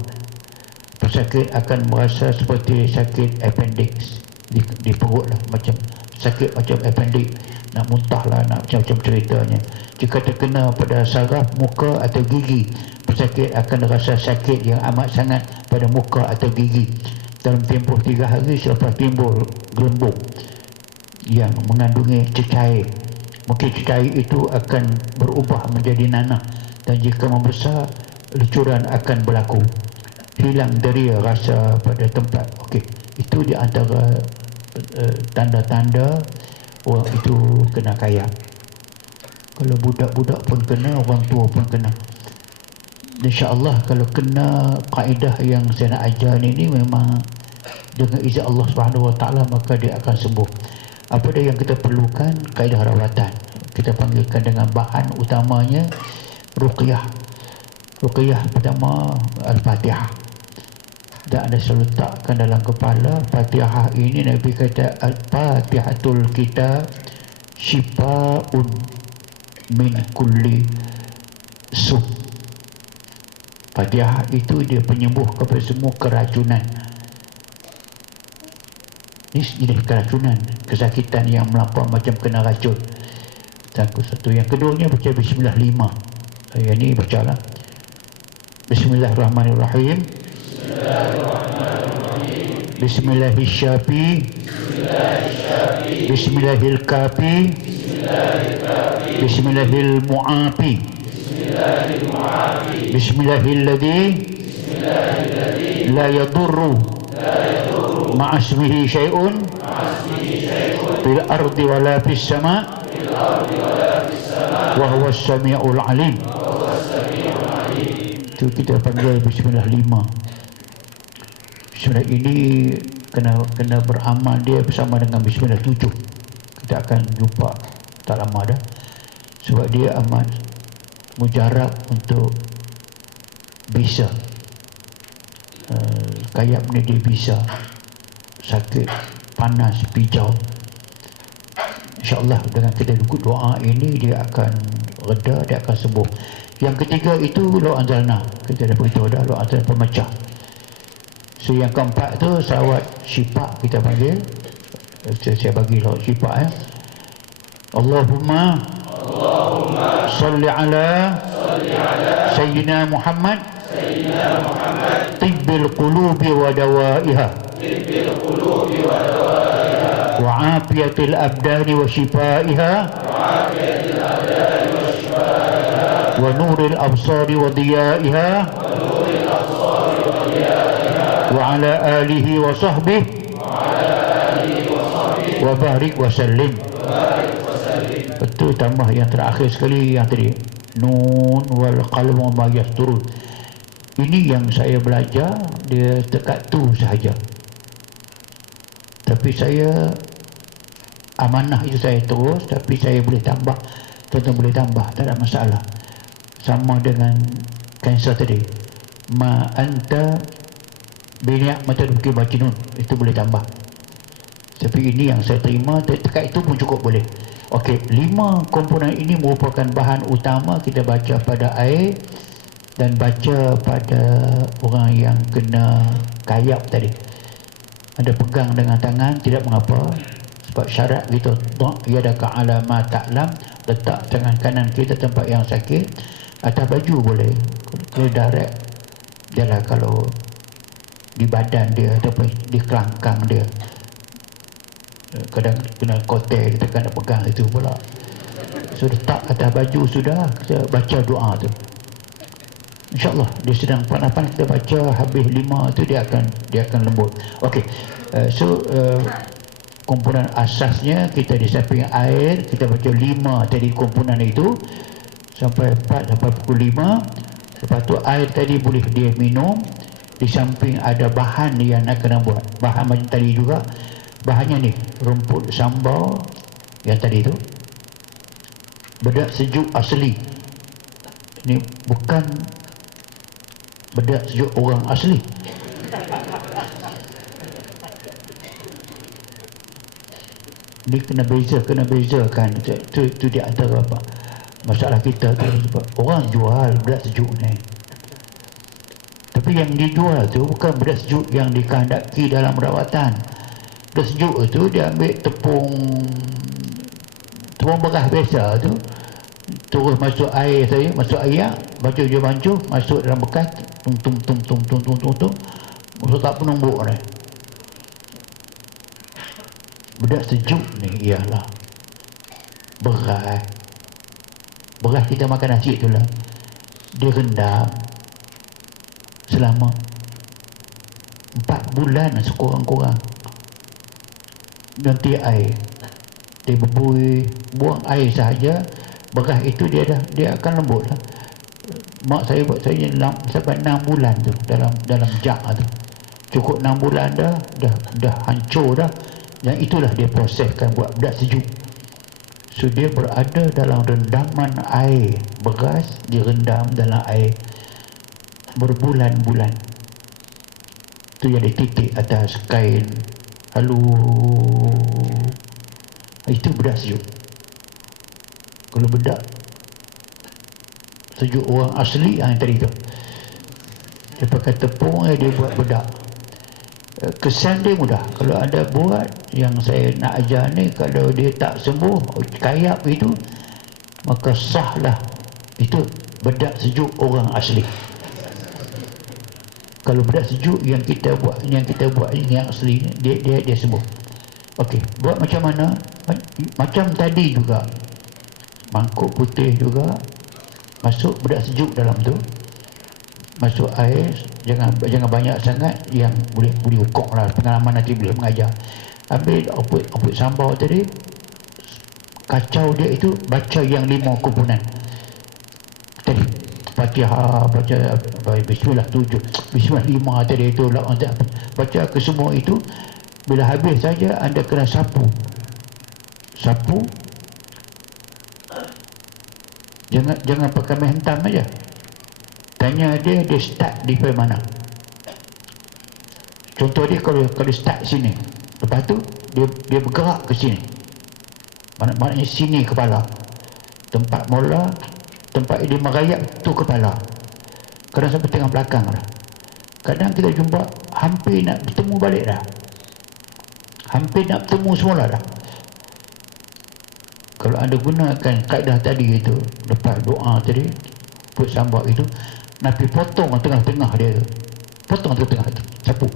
pesakit akan merasa seperti sakit appendix di perut lah, macam sakit macam appendix, nak muntah lah, nak macam-macam ceritanya. Jika terkena pada saraf, muka atau gigi, pesakit akan rasa sakit yang amat sangat pada muka atau gigi. Dalam tempoh 3 hari selepas timbul gelembung yang mengandungi cecair, mungkin cecair itu akan berubah menjadi nanah, dan jika membesar, lecuran akan berlaku. Hilang deria rasa pada tempat. Okey, itu di antara tanda-tanda orang itu kena kayak. Kalau budak-budak pun kena, orang tua pun kena. InsyaAllah kalau kena kaedah yang saya nak ajar ini, memang dengan izin Allah SWT, maka dia akan sembuh. Apa dia yang kita perlukan? Kaedah rawatan. Kita panggilkan dengan bahan utamanya ruqyah. Ruqyah pertama Al-Fatihah. Dan anda selalu letakkan dalam kepala, Fatihah ini Nabi kata Al-Fatihatul Kitab Shifa'un min kulli su. Fatihah itu dia penyembuh kepada semua keracunan. Ini jenis keracunan, kesakitan yang melampau macam kena racun. Satu. Yang keduanya baca Bismillah 5. Yang ini bacalah Bismillahirrahmanirrahim. Bismillahirrahmanirrahim. Bismillahirkafi. Bismillahilmu'afi. Bismillahilladzi la yadurru ma'asmihi syai'un fil ardi wala fis sama' wa huwa as-sami'ul alim. Itu kita panggil Bismillah 5. Bismillah ini kena beramal dia bersama dengan Bismillah 7. Kita akan jumpa tak lama dah, sebab dia amat mujarab untuk bisa kayak ni dia bisa sakit panas pijau. InsyaAllah dengan kita doa ini dia akan reda, dia akan sembuh. Yang ketiga itu Law Anzalna. Kita dah beritahu dah, Law Anzalna pemecah. So yang keempat tu salawat syifa kita panggil. Saya bagi salawat syifa ya. Allahumma salli ala Sayyidina Muhammad tibbil qulubi wa dawaiha wa afiyatil abdani wa shifaiha wa nuril absari wa diyaiha wa ala alihi wa sahbihi wa barik wa sallim. Betul, tambah yang terakhir sekali yang tadi, nun wal qalam ma yasturun. Ini yang saya belajar, dia dekat tu sahaja. Tapi saya amanah itu saya terus, tapi saya boleh tambah, tuan-tuan boleh tambah, tak ada masalah. Sama dengan kanser tadi, ma anta biniak mata bukit majnun, itu boleh tambah. Tapi ini yang saya terima, dekat itu pun cukup boleh. Okey, 5 komponen ini merupakan bahan utama kita baca pada air dan baca pada orang yang kena kayap tadi. Ada pegang dengan tangan, tidak mengapa. Sebab syarat kita, yadaka ala ma ta'lam, letak tangan kanan kita tempat yang sakit. Atas baju boleh. Kalau direct, jelah kalau di badan dia ataupun di kelangkang dia. Kadang kena kotel, kita kena pegang itu pula. So letak atas baju sudah, kita baca doa tu. InsyaAllah dia sedang panapan, kita baca habis 5 tu dia akan lembut. Okey, komponen asasnya kita di samping air, kita baca 5 tadi komponen itu sampai 4 sampai pukul 5. Lepas tu air tadi boleh dia minum. Di samping ada bahan yang nak kena buat, bahan macam tadi juga. Bahannya ni rumput sambal yang tadi tu, bedak sejuk asli. Ini bukan bedak sejuk orang asli. Ini kena bezakan. Itu di antara apa masalah kita tu, sebab orang jual bedak sejuk ni, tapi yang dijual tu bukan bedak sejuk yang dikehendaki dalam rawatan. Bedak sejuk tu dia ambil tepung beras biasa tu, terus masuk air saja, masuk air, baju dia bancuh, masuk dalam bekas, tung, masuk tak penumbuk ni. Bedak sejuk ni ialah beras kita makan nasi tu lah, dia rendam selama 4 bulan sekurang-kurang. Nanti air dia buang air sahaja, beras itu dia akan lembut lah. Mak saya buat saya sampai 6 bulan tu dalam jak tu. Cukup 6 bulan dah hancur dah. Dan itulah dia proseskan buat bedak sejuk. So dia berada dalam rendaman air. Beras direndam dalam air berbulan-bulan. Tu yang dititik atas kain halus. Itu bedak sejuk. Kalau bedak sejuk orang asli yang tadi tu, dia pakai tepung, dia buat bedak. Kesan dia mudah. Kalau anda buat yang saya nak ajar ni, kalau dia tak sembuh kayap itu, maka sahlah itu bedak sejuk orang asli. Kalau bedak sejuk yang kita buat ini yang asli ni, dia sembuh. Okey, buat macam mana? Macam tadi juga, mangkuk putih juga, masuk bedak sejuk dalam tu, masuk air, jangan banyak sangat, yang boleh ukur lah, pengalaman nanti boleh mengajar. Ambil oput sambal tadi, kacau dia itu, baca yang 5 komponen tadi, Fatihah, baca Bismillah 7, Bismillah 5 tadi itu, baca ke semua itu. Bila habis saja anda kena sapu, jangan pakai main hentam aja. Tanya dia start di mana. Contoh dia kalau start sini, lepas tu dia bergerak ke sini. Maknanya sini kepala. Tempat mula, tempat dia merayap tu kepala. Kadang sampai tengah belakang dah. Kadang kita jumpa hampir nak bertemu balik dah. Hampir nak bertemu semula dah. Kalau anda gunakan kaedah tadi itu, lepas doa tadi, put sambal itu, Nabi potong tengah-tengah dia tu. Potong tengah-tengah tu, sapu.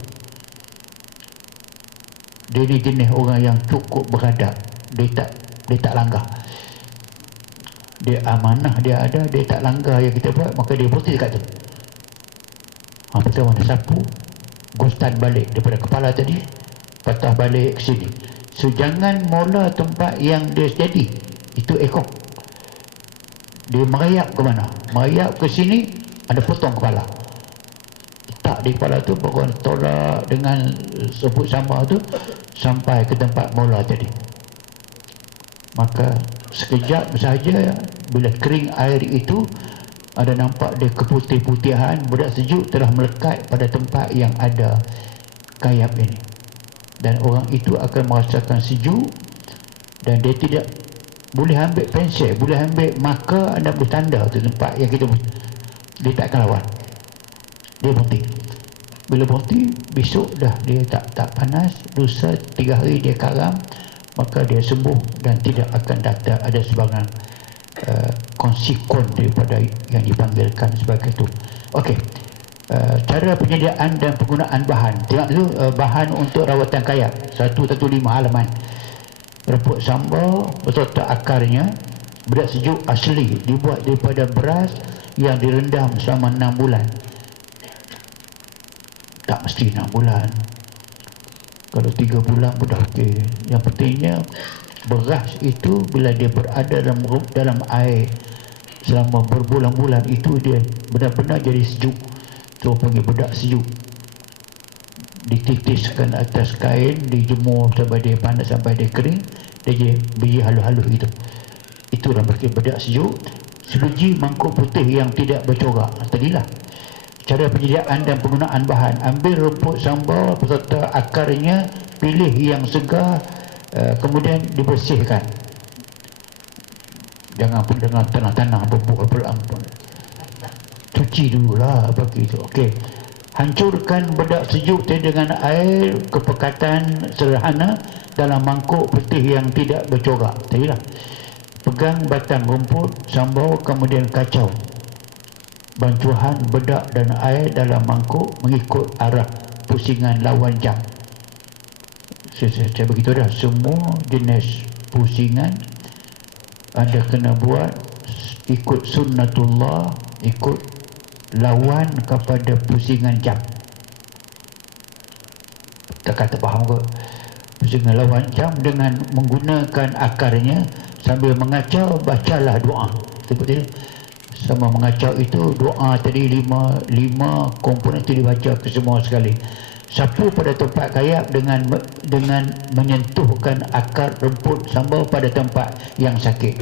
Dia ni jenis orang yang cukup beradab. Dia tak langgar. Dia amanah dia ada, dia tak langgar yang kita buat, maka dia berhenti dekat tu. Pertama dia sapu, gostan balik daripada kepala tadi, patah balik ke sini. So jangan mula tempat yang dia steady, itu ekor. Dia merayap ke mana? Merayap ke sini, ada potong kepala. Letak di kepala tu, baru tolak dengan sebut sambal tu sampai ke tempat mula tadi. maka sekejap sahaja bila kering air itu, ada nampak dia keputih-putihan, bedak sejuk telah melekat pada tempat yang ada kayap ini, dan orang itu akan merasakan sejuk, dan dia tidak boleh ambil pensel, boleh ambil marker, anda boleh tanda tu tempat yang kita, dia tak akan lawan, dia berhenti. Bila berhenti, besok dah dia tak panas, lusa 3 hari dia karam, maka dia sembuh dan tidak akan ada sebarang konsekuen daripada yang dipanggilkan sebagai itu. Okey, cara penyediaan dan penggunaan bahan. Tengok dulu bahan untuk rawatan kayap 115 halaman. Reput sambal beserta akarnya, bedak sejuk asli dibuat daripada beras yang direndam selama 6 bulan. Tak mesti 6 bulan, kalau 3 bulan pun dah okey. Yang pentingnya beras itu bila dia berada dalam air selama berbulan-bulan itu, dia benar-benar jadi sejuk. Itu panggil bedak sejuk. Dititiskan atas kain, dijemur sampai dia panas, sampai dia kering, dia jadi biji halus-halus gitu. Itulah bedak sejuk. Sebiji mangkuk putih yang tidak bercorak. Tadilah cara penyediaan dan penggunaan bahan. Ambil rumput sambal beserta akarnya, pilih yang segar, kemudian dibersihkan. Jangan pun dengan tanah-tanah berbuah pelan pun. Cuci dululah bagi itu. Okey. Hancurkan bedak sejuk dengan air kepekatan sederhana dalam mangkuk putih yang tidak bercorak. Tadilah. Pegang batang rumput sambal, kemudian kacau bancuhan bedak dan air dalam mangkuk mengikut arah pusingan lawan jam. Saya begitu dah. Semua jenis pusingan anda kena buat ikut sunnatullah, ikut lawan kepada pusingan jam. Tak kata faham ke? Pusingan lawan jam dengan menggunakan akarnya sambil mengacau, bacalah doa. Seperti ini. Sama mengacau itu, doa tadi 5 komponen itu dibaca ke semua sekali. Sapu pada tempat kayap dengan menyentuhkan akar rumput sambal pada tempat yang sakit.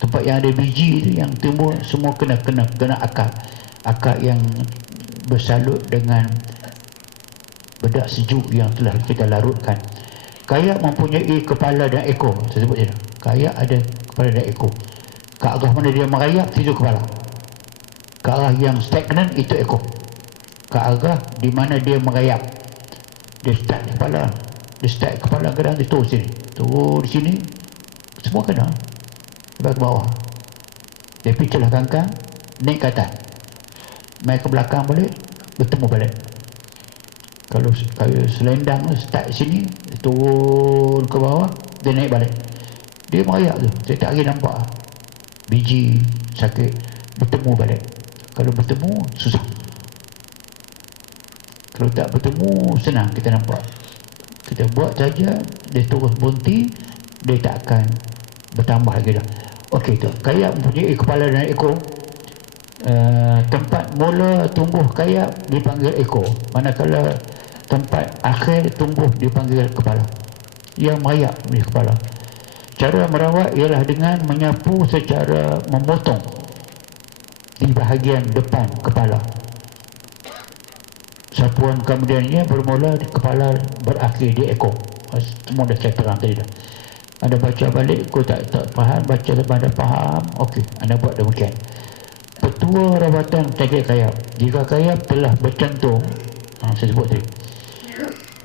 Tempat yang ada biji itu yang tumbuh, semua kena akar yang bersalut dengan bedak sejuk yang telah kita larutkan. Kayap mempunyai kepala dan ekor. Saya sebut je. Kayap ada kepala dan ekor. Ke arah mana dia merayap, itu kepala. Ke arah yang stagnan, itu ekor. Ke arah di mana dia merayap, dia start kepala. Dia start kepala, kadang dia turun sini, turun di sini, semua kena sampai ke bawah. Dia pergi celah kangkang, naik ke atas, main ke belakang balik, bertemu balik. Kalau selendang start sini, dia turun ke bawah, dia naik balik. Dia merayap tu, saya tak lagi nampak biji sakit, bertemu balik. Kalau bertemu susah, kalau tak bertemu senang kita nampak. Kita buat saja, dia terus berhenti, dia tak akan bertambah lagi dah. Okey, tu kayap mempunyai kepala dan ekor. Tempat mula tumbuh kayap dipanggil ekor, manakala tempat akhir tumbuh dipanggil kepala. Yang merayap di kepala. Cara merawat ialah dengan menyapu secara memotong di bahagian depan kepala. Sapuan kemudiannya bermula di kepala, berakhir di ekor. Semua dah saya terang tadi dah. Anda baca balik, kau tak faham, baca sampai anda faham, okey, anda buat demikian. Petua rawatan penyakit kayap. Jika kayap telah bercantum, saya sebut tadi,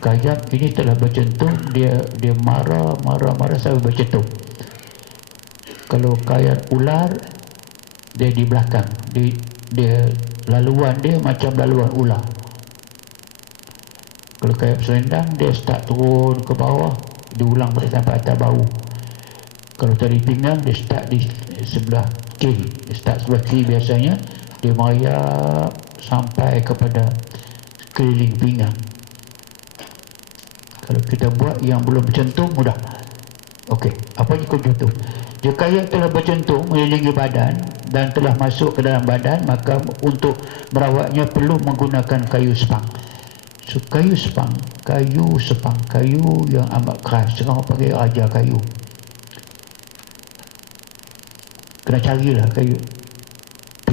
kayap ini telah bercantum, dia marah sampai bercantum. Kalau kayap ular, dia di belakang, dia laluan dia macam laluan ular. Kalau kayap selendang, dia start turun ke bawah, diulang balik sampai atas bahu. Kalau tali pinggang, dia start di sebelah kiri, dia start sebelah kiri biasanya, dia merayap sampai kepada keliling pinggang. Kalau kita buat yang belum bercantum, mudah. Okey, apa je contoh? Jika kayap telah bercantum mengelilingi badan dan telah masuk ke dalam badan, maka untuk merawatnya perlu menggunakan kayu sepang. So, kayu sepang, kayu yang amat keras, sekarang panggil raja kayu. Kena carilah kayu.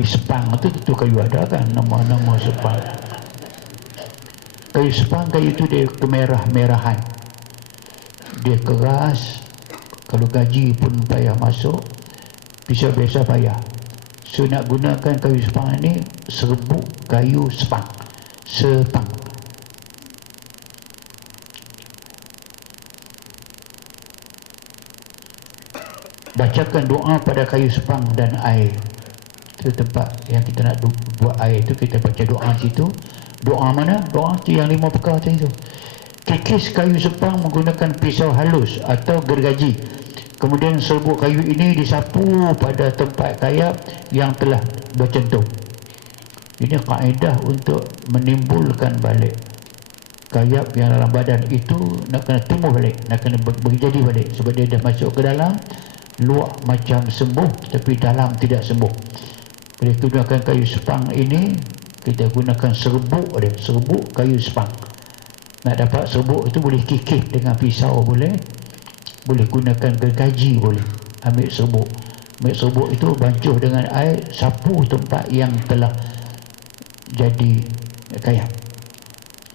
Sepang tu kayu ada kan, nama-nama sepang. Kayu sepang, kayu tu dia kemerah-merahan, dia keras. Kalau gaji pun payah masuk, pisau biasa payah. So nak gunakan kayu sepang ni, serbuk kayu sepang. Bacakan doa pada kayu sepang dan air. Itu tempat yang kita nak buat air tu, kita baca doa situ. Doa mana? Doa tu yang 5 perkara tadi tu. Kikis kayu sepang menggunakan pisau halus atau gergaji. Kemudian serbuk kayu ini disapu pada tempat kayap yang telah bercentum. Ini kaedah untuk menimbulkan balik kayap yang dalam badan itu, nak kena tumbuh balik, nak kena berjadi balik. Sebab dia dah masuk ke dalam, luar macam sembuh tapi dalam tidak sembuh. Bila kita gunakan kayu sepang ini, kita gunakan serbuk dia, serbuk kayu sepang. Nak dapat serbuk itu boleh kikis dengan pisau, boleh gunakan gergaji, boleh. Ambil serbuk itu, bancuh dengan air, sapu tempat yang telah jadi kayap.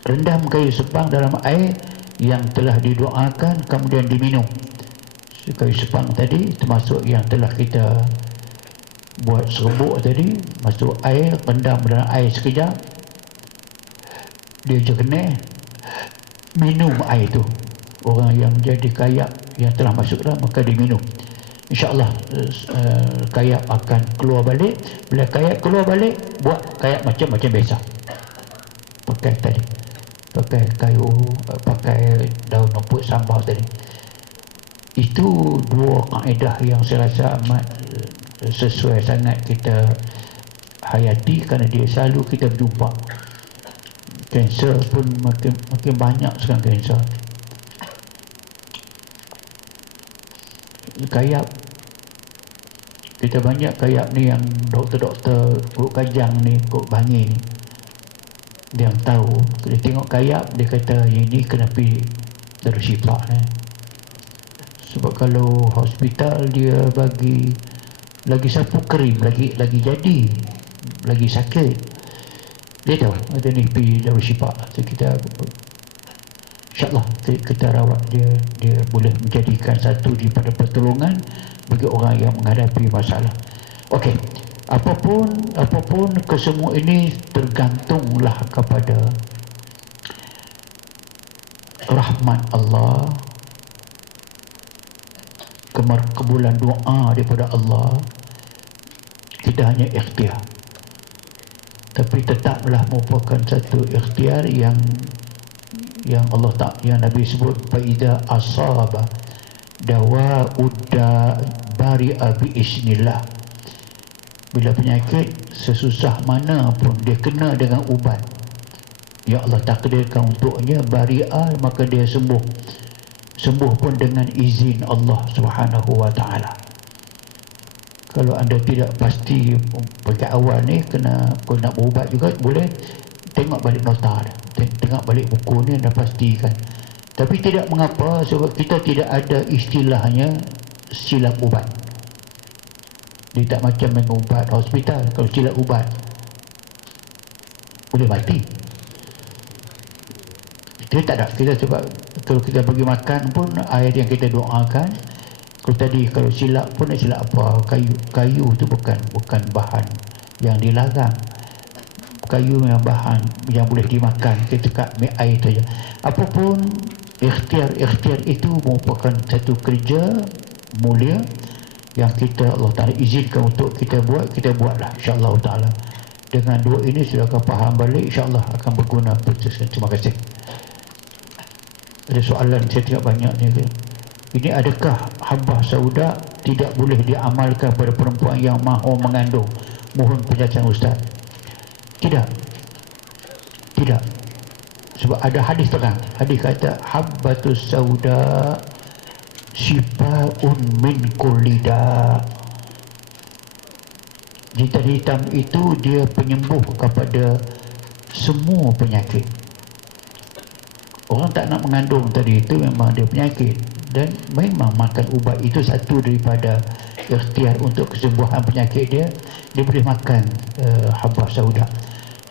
Rendam kayu sepang dalam air yang telah didoakan, kemudian diminum. Kayu sepang tadi termasuk yang telah kita buat serbuk tadi, masuk air, rendam dalam air sekejap, dia jernih, minum air tu. Orang yang jadi kayap yang telah masuk dalam, maka diminum, InsyaAllah kayap akan keluar balik. Bila kayap keluar balik, buat kayap macam biasa. Pakai tadi, pakai kayu, pakai daun rumput sambal tadi. Itu dua kaedah yang saya rasa amat sesuai sangat kita hayati, kerana dia selalu kita berjumpa. Kanser pun makin banyak sekarang, kanser. Kayap, kita banyak kayap ni yang doktor-doktor Kok Kajang ni, Kok Bangi ni, dia yang tahu. Dia tengok kayap, dia kata ini kena pergi Darul Shifa ni. Sebab kalau hospital dia bagi lagi sapu krim, lagi jadi, lagi sakit, dia tahu ada ni pergi Darul Shifa. So kita InsyaAllah kita rawat dia boleh menjadikan satu daripada pertolongan bagi orang yang menghadapi masalah. Okey, apapun kesemua ini tergantunglah kepada rahmat Allah, kebulan doa daripada Allah. Tidak hanya ikhtiar, tapi tetaplah merupakan satu ikhtiar yang Allah yang Nabi sebut, faida asaba dawa udda bari'a bi isnillah. Bila penyakit sesusah mana pun dia kena dengan ubat, ya Allah takdirkan untuknya bari'a, maka dia sembuh pun dengan izin Allah Subhanahu wa taala. Kalau anda tidak pasti pada awal ni kena nak berubat juga, boleh tengok balik nota dia, tengok balik buku ni, dah pastikan. Tapi tidak mengapa, sebab kita tidak ada istilahnya silap ubat. Dia tak macam mengubat hospital. Kalau silap ubat boleh mati. Kita tak ada. Kita sebab kalau kita bagi makan pun, air yang kita doakan, kalau tadi kalau silap pun nak silap apa, kayu tu bukan bahan yang dilarang. Kayu yang bahan yang boleh dimakan, kita kat air tu saja. Apapun ikhtiar itu merupakan satu kerja mulia yang kita Allah Ta'ala izinkan untuk kita buatlah, insyaAllah Ta'ala. Dengan dua ini sudah akan faham balik, insyaAllah akan berguna. Terima kasih. Ada soalan saya tidak banyak ni. Ini adakah habbah sauda tidak boleh diamalkan pada perempuan yang mahu mengandung? Mohon penjelasan Ustaz. Tidak. Sebab ada hadis terang. Hadis kata habbatus sauda shifaun min kulli da. Jintan hitam itu dia penyembuh kepada semua penyakit. Orang tak nak mengandung tadi itu memang dia penyakit, dan memang makan ubat itu satu daripada ikhtiar untuk kesembuhan penyakit dia, dia boleh makan habah sauda.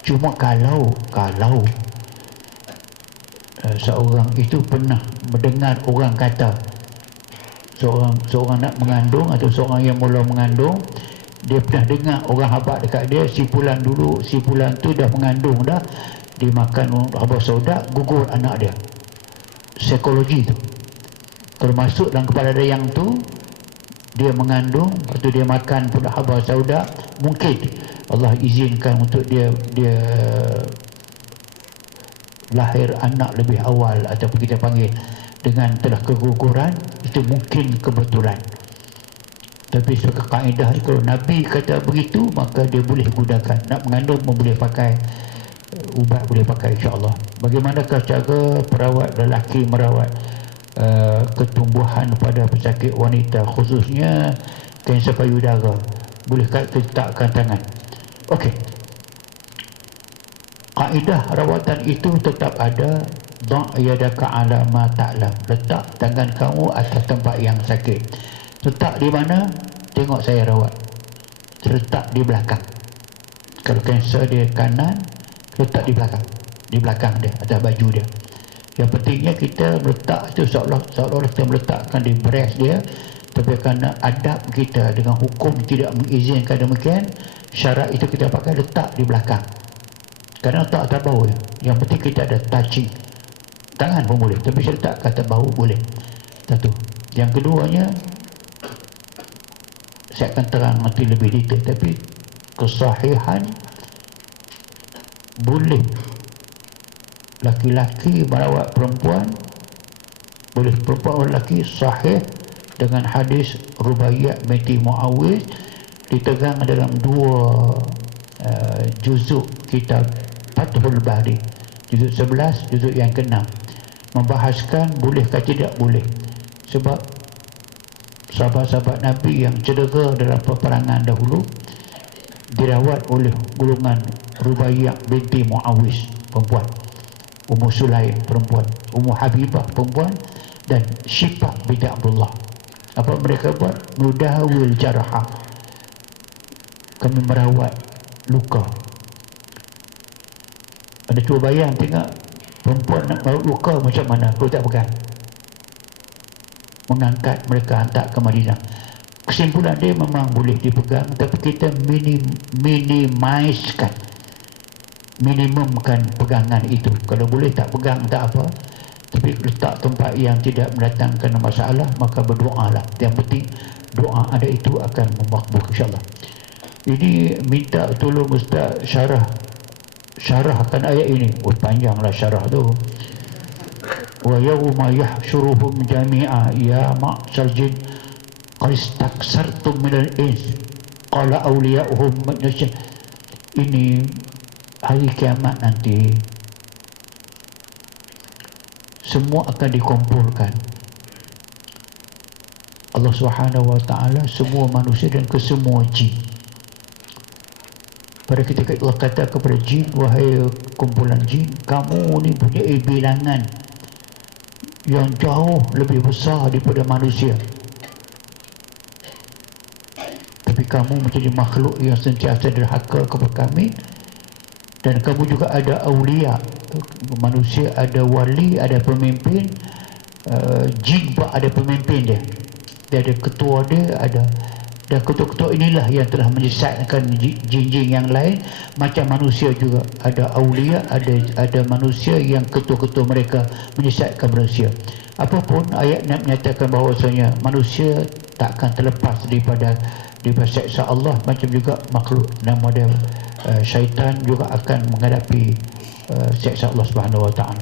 Cuma kalau seorang itu pernah mendengar orang kata seorang nak mengandung atau seorang yang mula mengandung, dia pernah dengar orang habaq dekat dia, si fulan tu dah mengandung dah, dia makan habaq sauda, gugur anak dia. Psikologi tu, kalau masuk dalam kepala dia yang tu, dia mengandung atau dia makan pula habaq sauda, mungkin Allah izinkan untuk dia lahir anak lebih awal, ataupun kita panggil dengan telah keguguran, itu mungkin kebetulan. Tapi sebagai kaedah, kalau Nabi kata begitu, maka dia boleh gunakan. Nak mengandung pun boleh pakai ubat, boleh pakai, insya-Allah. Bagaimanakah cara perawat lelaki merawat ketumbuhan pada pesakit wanita, khususnya kanser payudara? Bolehkah letakkan tangan? Okey, kaedah rawatan itu tetap ada. Da' yadaka ala ma ta'lam, letak tangan kamu atas tempat yang sakit. Letak di mana? Tengok saya rawat. Letak di belakang. Kalau kanser dia kanan, letak di belakang dia, atas baju dia. Yang pentingnya kita letak itu seolah-olah kita meletakkan di breast dia. Tapi kerana adab kita dengan hukum tidak mengizinkan demikian, syarat itu kita pakai letak di belakang. Kerana letak atas bau ya. Yang penting kita ada touching. Tangan pun boleh, tapi saya letak kata bau boleh. Satu. Yang keduanya, saya akan terang nanti lebih detail, tapi kesahihan boleh laki-laki merawat perempuan, boleh perempuan lelaki, sahih dengan hadis Rubaiyah binti Muawiz, ditegang dalam dua juzuk kitab Fathul Bari, juzuk 11, juzuk yang ke-6, membahaskan bolehkah tidak boleh. Sebab sahabat-sahabat Nabi yang cedera dalam peperangan dahulu dirawat oleh golongan Rubaiyah binti Muawiz, perempuan, Ummu Sulaim perempuan, Ummu Habibah perempuan, dan Syifah binti Abdullah. Apa mereka buat? Nudawil jarha, kami merawat luka. Ada cuba bayang, tengok perempuan nak merawat luka macam mana kalau tak pegang. Mengangkat mereka, hantar ke Madinah. Kesimpulan dia memang boleh dipegang, tapi kita minimumkan pegangan itu. Kalau boleh tak pegang tak apa, tapi letak tempat yang tidak mendatangkan masalah, maka berdoalah. Yang penting doa ada itu akan memakbul, insya-Allah. Ini minta tolong Ustaz syarahkan ayat ini. Oh, panjanglah syarah tu. Wa yawma yahsyuruhum jami'a ya ma'syar jin qad istaksartum minal ins qala awliya'uhum. Ini hari kiamat nanti, semua akan dikumpulkan. Allah Subhanahu wa taala, semua manusia dan kesemua jin. Pada ketika Allah kata kepada jin, wahai kumpulan jin, kamu ni punya bilangan yang jauh lebih besar daripada manusia, tapi kamu menjadi makhluk yang sentiasa derhaka kepada kami. Dan kamu juga ada awliya, manusia ada wali, ada pemimpin, jin pun ada pemimpin dia. Dia ada ketua dia, ada. Dan ketua-ketua inilah yang telah menyesatkan jin-jin yang lain. Macam manusia juga ada awliya, ada manusia yang ketua-ketua mereka menyesatkan manusia. Apapun, ayat menyatakan bahawasanya manusia tak akan terlepas daripada seksa Allah. Macam juga makhluk nama dia syaitan juga akan menghadapi seksa Allah Subhanahu wa taala.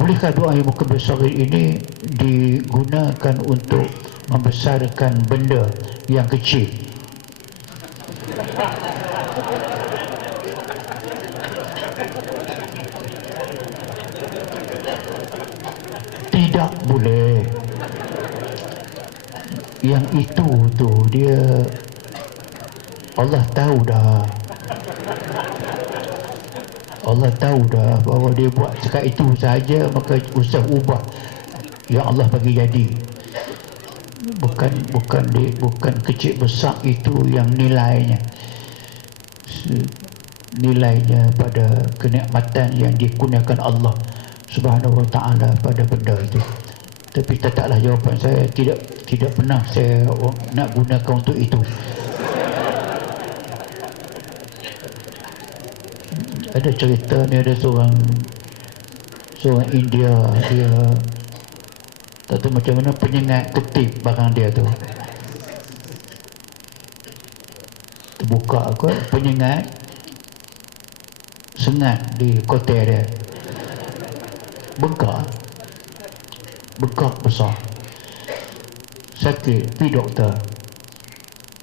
Bolehkah doa yang muka besar ini digunakan untuk membesarkan benda yang kecil? Tidak boleh. Yang itu tu dia, Allah tahu dah. Allah tahu dah bahawa dia buat sekat itu saja, maka usah ubah yang Allah bagi jadi. bukan kecil besar itu yang nilainya. Nilainya pada kenikmatan yang dikurniakan Allah Subhanahu wa taala pada benda itu. Tapi tetaplah jawapan saya tidak pernah saya nak gunakan untuk itu. Ada cerita ni, ada seorang India, dia tak tahu macam mana penyengat ketip barang dia tu. Terbuka aku penyengat sengat di kotel dia, bengkak besar, sakit, pergi doktor.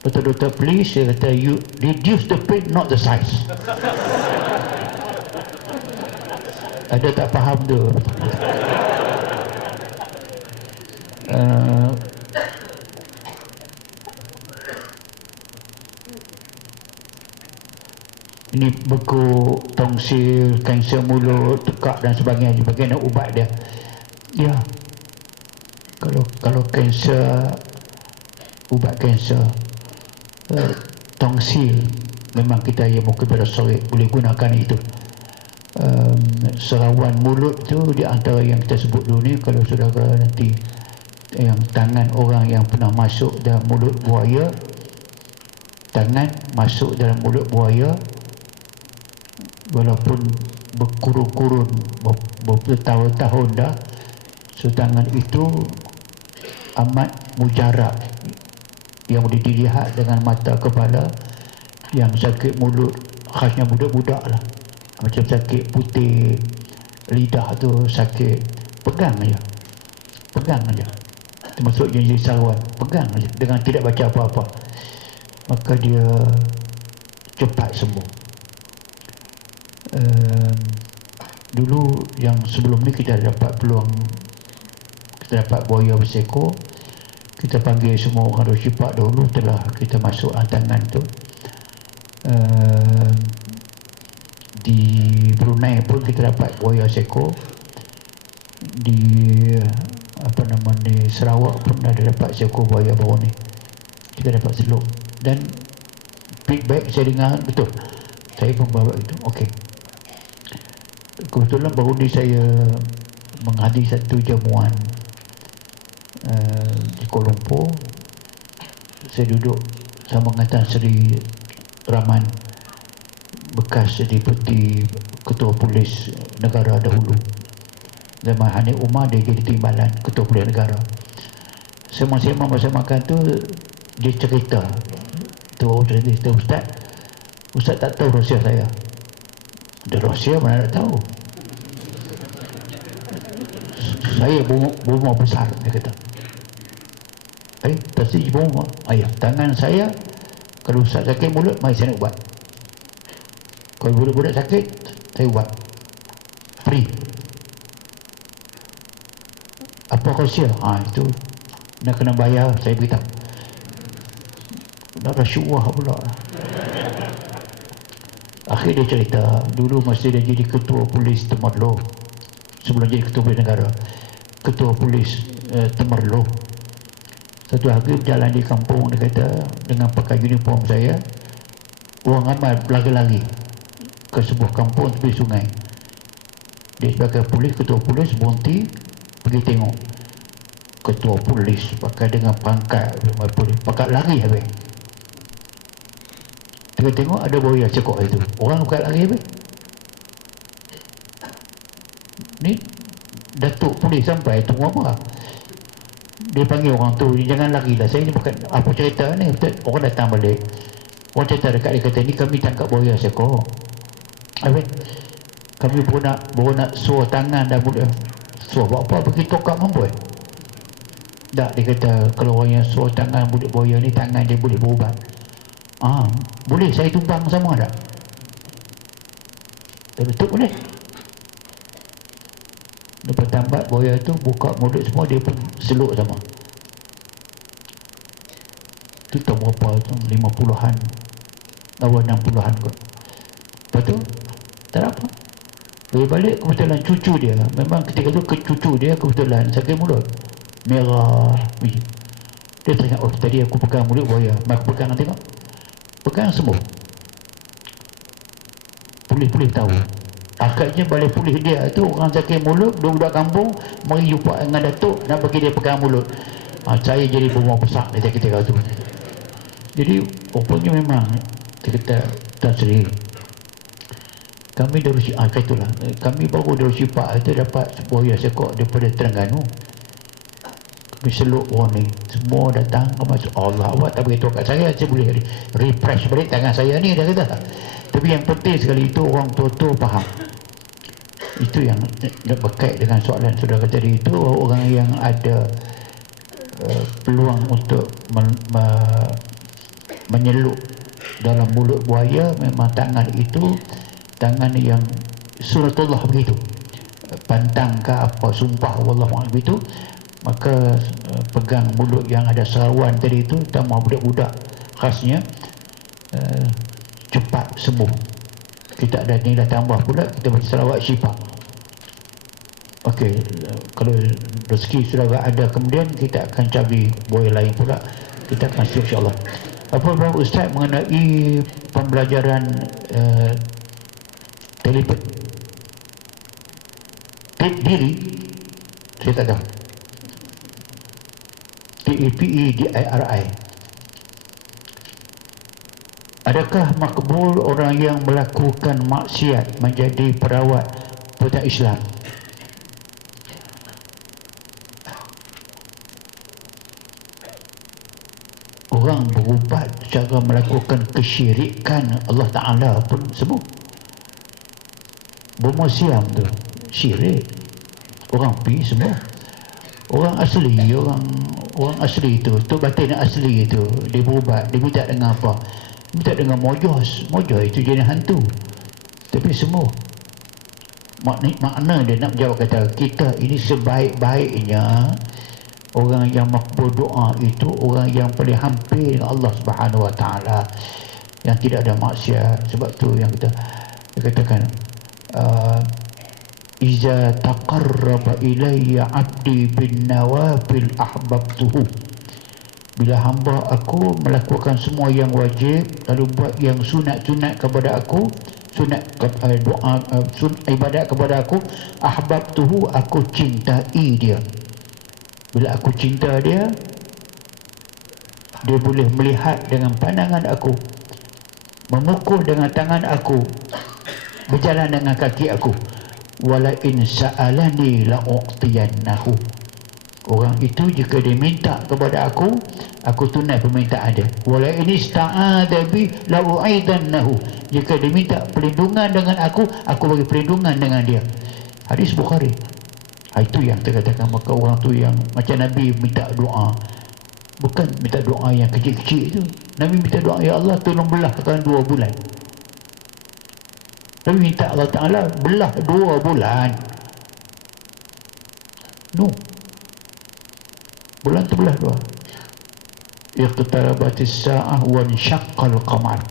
Doktor please, dia kata, you reduce the pain, not the size. Ada tak faham tu? Ini beku, tongsil, kanser mulut, tekak dan sebagainya. Bagaimana ubat dia? Ya, kalau kanser, ubat kanser, tongsil, memang kita yang mungkin pada sore boleh gunakan itu. Serawan mulut tu di antara yang kita sebut dulu ni. Kalau saudara nanti yang tangan orang yang pernah masuk dalam mulut buaya, tangan masuk dalam mulut buaya, walaupun berkurun-kurun bertahun-tahun dah, so tangan itu amat mujarab, yang boleh dilihat dengan mata kepala. Yang sakit mulut khasnya budak-budak lah, macam sakit putih, lidah tu sakit, pegang aja, termasuk yang jadi sawan, pegang aja dengan tidak baca apa-apa, maka dia cepat sembuh. Dulu yang sebelum ni kita dapat peluang, kita dapat buaya berseko, kita panggil semua orang Roshipak dahulu, telah kita masuk tangan tu. Di Brunei pun kita dapat buaya seko, di di Sarawak pun ada dapat seko buaya baru ni, kita dapat selok. Dan feedback saya dengar betul, saya pun bawa itu. Okey, kebetulan baru ni saya menghadiri satu jamuan di Kuala Lumpur. Saya duduk sama dengan Tan Sri Rahman, bekas Deputi Ketua Polis Negara dahulu. Zaman Hanif Umar dia jadi timbalan Ketua Polis Negara. Semang-semang masa makan tu dia cerita tu, Ustaz tak tahu rahsia saya. Ada rahsia mana nak tahu? Saya bunga besar, dia kata. Pasti bunga. Ayah, tangan saya kalau Ustaz sakit mulut, mari saya nak ubat. Kalau budak-budak sakit, saya ubat free. Apa rahsia? Itu nak kena bayar, saya beritahu. Dah rasuah pula. Akhir dia cerita, dulu masa dia jadi Ketua Polis Temerloh, sebelum jadi Ketua Polis Negara, Ketua Polis Temerloh, satu hari berjalan di kampung, dia kata, dengan pakai uniform saya, orang ramai berlari-lari ke sebuah kampung tepi sungai. Dia sebagai polis, Ketua Polis, berhenti pergi tengok. Ketua Polis pakai dengan pangkat polis, pakai lari habis. Dia tengok ada buaya cekok itu, orang pakai lari habis. Ni Datuk Polis sampai, tunggu apa? Dia panggil orang tu, jangan lari lah, saya ni bukan apa cerita ni. Orang datang balik, orang cerita dekat dia, kata ni kami tangkap buaya sekor. Kami baru nak suruh tangan dah boleh. Suruh buat apa? Pergi tokak mampu. Tak, dia kata kalau orang yang suruh tangan budak buaya ni, tangan dia boleh berubat. Boleh saya tumbang sama tak? Betul boleh. Lepas tambat buaya tu buka mulut semua, dia pun seluk sama. Tu tahu berapa tu, 50-an awal 60-an kot. Lepas tu tak ada apa. Balik kebetulan cucu dia, memang ketika tu cucu dia kebetulan sakit mulut, merah. Dia teringat, oh tadi aku pegang mulut buaya, aku pegang, tengok, pegang sembuh. Pulih-pulih tahu. Akhirnya balik pulih dia tu orang sakit mulut, budak kampung mari jumpa dengan datuk nak bagi dia pegang mulut. Saya jadi berumur besar di ketika tu. Jadi rupanya memang kita tak sendiri. Kami dari itulah. Kami baru dari Sipak itu dapat buaya sekok daripada Terengganu. Kami seluk orang ni, semua datang ke masuk. Allah, awak tak beritahu kat saya boleh refresh balik tangan saya ni, dah kata. Tapi yang penting sekali itu orang tua-tua faham. Itu yang berkait dengan soalan saudara tadi itu, orang yang ada peluang untuk menyeluk dalam mulut buaya, memang tangan itu tangan yang suratullah begitu, pantang ke apa, sumpah wallahu begitu. Maka pegang mulut yang ada serawan tadi itu, tambah budak-budak khasnya cepat sembuh. Kita ada nilai tambah pula, kita baca Sarawak Syifa. Okey, kalau rezeki sudah ada, kemudian kita akan cari buaya lain pula, kita akan siap insyaAllah. Apa Ustaz mengenai pembelajaran telepati diri, saya tak tahu. TEPEDIRI. Adakah makbul orang yang melakukan maksiat menjadi perawat budak Islam? Orang berubat cara melakukan kesyirikan Allah Ta'ala pun semua. Bermusiam tu syirik, orang pergi semua. Orang asli, orang asli tu batin asli itu, dia berubat, dia minta dengan apa? Minta dengan mojos itu jadi hantu. Tapi semua makna dia nak jawab, kata kita ini sebaik-baiknya orang yang makbul doa itu orang yang paling hampir dengan Allah Subhanahu Wa Taala, yang tidak ada maksiat. Sebab tu yang kita katakan, iza taqarraba ilayya abdi bin nawafil ahbabtuhu. Bila hamba aku melakukan semua yang wajib lalu buat yang sunat-sunat kepada aku, sunat doa, ibadat kepada aku, ahbabtuhu, aku cintai dia. Bila aku cinta dia, dia boleh melihat dengan pandangan aku, memukul dengan tangan aku, berjalan dengan kaki aku. Wala in sa'alani la'u'tiyannahu. Orang itu jika dia minta kepada aku tunai permintaan dia. Wala in ista'adha bi la'u'idannahu. Jika dia minta perlindungan dengan aku bagi perlindungan dengan dia. Hadis Bukhari. Itu yang terkatakan, maka orang tu yang macam Nabi minta doa, bukan minta doa yang kecil-kecil itu. Nabi minta doa, ya Allah tolong belahkan 2 bulan. Nabi minta Allah Ta'ala belah 2 bulan. Bulan tu belah 2. Iqtarabatis sa'ah wa insyaqqal qamar.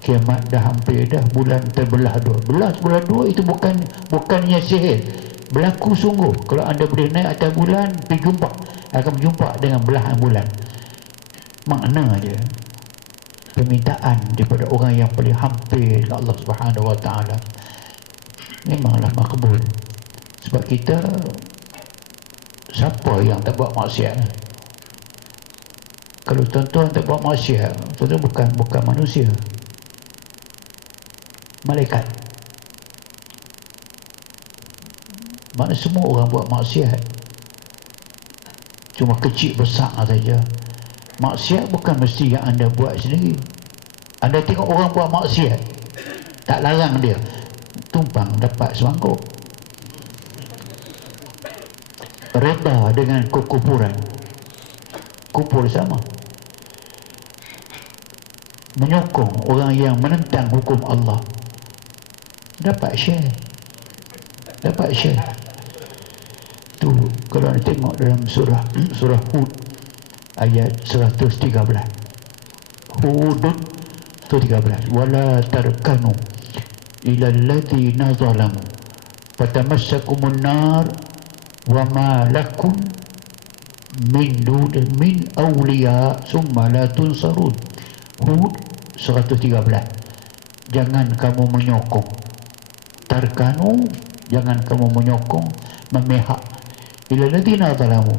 Kiamat dah hampir dah, bulan terbelah 2. Belah bulan 2 itu bukannya sihir, berlaku sungguh. Kalau anda boleh naik atas bulan, pergi jumpa, akan berjumpa dengan belahan bulan. Makna dia permintaan daripada orang yang paling hampir ke Allah Subhanahu Wa Taala memanglah makbul. Sebab kita, siapa yang tak buat maksiat? Kalau tuan-tuan tak buat maksiat, tuan-tuan bukan manusia, malaikat. Mana semua orang buat maksiat, cuma kecil besar saja. Maksiat bukan mesti yang anda buat sendiri. Anda tengok orang buat maksiat, tak larang dia, tumpang dapat semangkuk. Reda dengan kekufuran, kufur sama. Menyokong orang yang menentang hukum Allah, dapat share. Tu kalau anda tengok dalam surah Hud ayat 113. Hud 113. Wala tarkanu ila alladhina zalamu fatamassakumun nar wa ma lakum min awliya summa la tunsarun. Hud 113. Jangan kamu menyokong, tarkanu, jangan kamu menyokong, memihak ila ladina zalamu,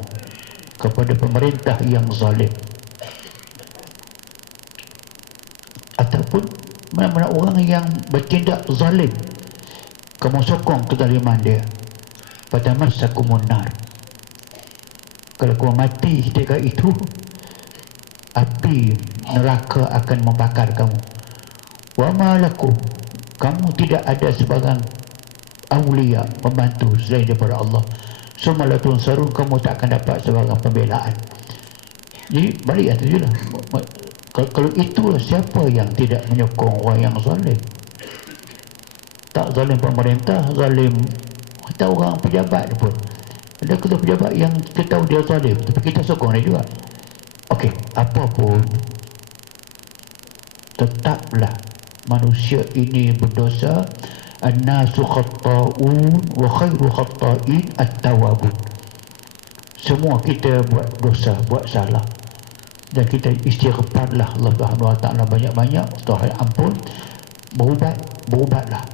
kepada pemerintah yang zalim, ataupun mana-mana orang yang bertindak zalim, kamu sokong kezaliman dia. Fatamassakumun nar, kalau kamu mati ketika itu, api neraka akan membakar kamu. Wa ma lakum, kamu tidak ada sebarang awliya, membantu selain daripada Allah. Sumalatun sarun, kamu tak akan dapat sebarang pembelaan. Jadi balik atas je lah. Kalau itulah, siapa yang tidak menyokong orang yang zalim? Tak zalim pemerintah, zalim atau orang pejabat pun. Ada ketua pejabat yang kita tahu dia zalim, tapi kita sokong dia juga. Okey, apapun, tetaplah manusia ini berdosa. An-nasu khatta'un wa khairu khatta'in at-tawabun. Semua kita buat dosa, buat salah, dan kita istighfarlah Allah Subhanahu wa taala banyak-banyak, Tuhan ampun, berubatlah.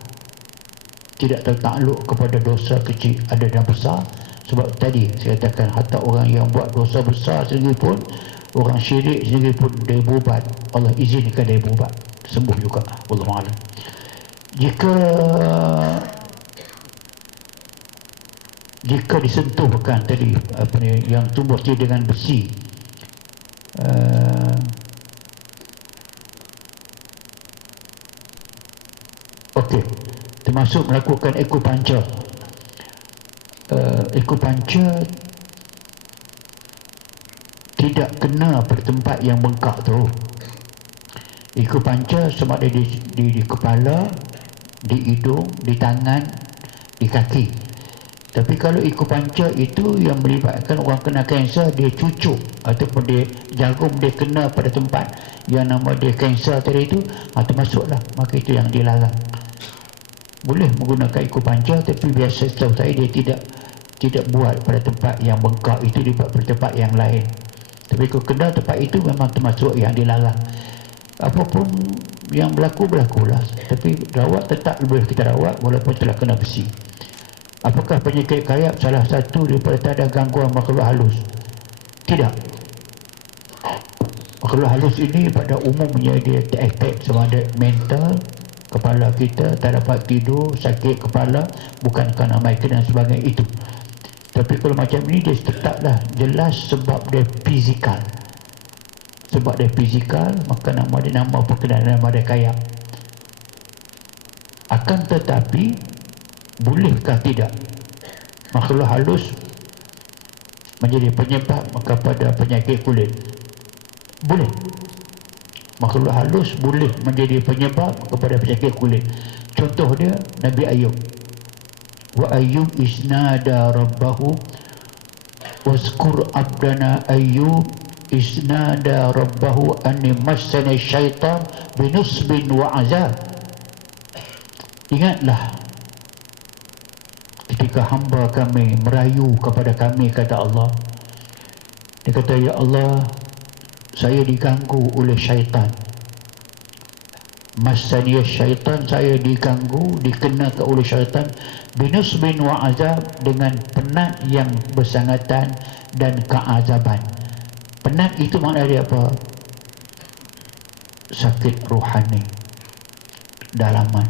Tidak tertakluk kepada dosa kecil, ada dan besar. Sebab tadi saya katakan, hatta orang yang buat dosa besar sendiri pun, orang syirik sendiri pun, dia berubat, Allah izinkan dia berubat, sembuh juga. Wallahu a'lam. Jika disentuhkan tadi apa ni, yang tumbuh dengan besi, okey, termasuk melakukan akupuncture. Akupuncture tidak kena pada tempat yang bengkak tu. Akupuncture sama ada di kepala, di hidung, di tangan, di kaki. Tapi kalau akupuncture itu yang melibatkan orang kena kanser, dia cucuk ataupun dia jarum dia kena pada tempat yang nama dia kanser tadi itu, termasuklah, maka itu yang dilarang. Boleh menggunakan akupuncture, tapi biasa setahu saya dia tidak buat pada tempat yang bengkak itu, dia buat pada tempat yang lain. Tapi kalau kena tempat itu memang termasuk yang dilarang. Apapun yang berlakulah, tapi rawat tetap boleh kita rawat walaupun telah kena besi. Apakah penyakit kayap salah satu daripada tanda gangguan makhluk halus? Tidak. Makhluk halus ini pada umumnya dia terefek sama ada mental, kepala kita tak dapat tidur, sakit kepala, bukan kerana migraine dan sebagainya itu. Tapi kalau macam ini, dia tetaplah jelas sebab dia fizikal. Sebab dia fizikal, maka nama dia nama perkenalan nama dia kayap. Akan tetapi, bolehkah tidak makhluk halus menjadi penyebab kepada penyakit kulit? Boleh. Makhluk halus boleh menjadi penyebab kepada penyakit kulit. Contoh dia Nabi Ayub. Wa Ayub isnada rabbahu wazkur abdana Ayub isnada rabbahu anni massani syaitan binusbin wa azab. Ingatlah ketika hamba kami merayu kepada kami, kata Allah. Dia kata, ya Allah, saya diganggu oleh syaitan. Massani syaitan, saya diganggu, dikenakan oleh syaitan, binusbin wa azab, dengan penat yang bersangatan dan keazaban. Penat itu makna dia apa? Sakit rohani, dalaman,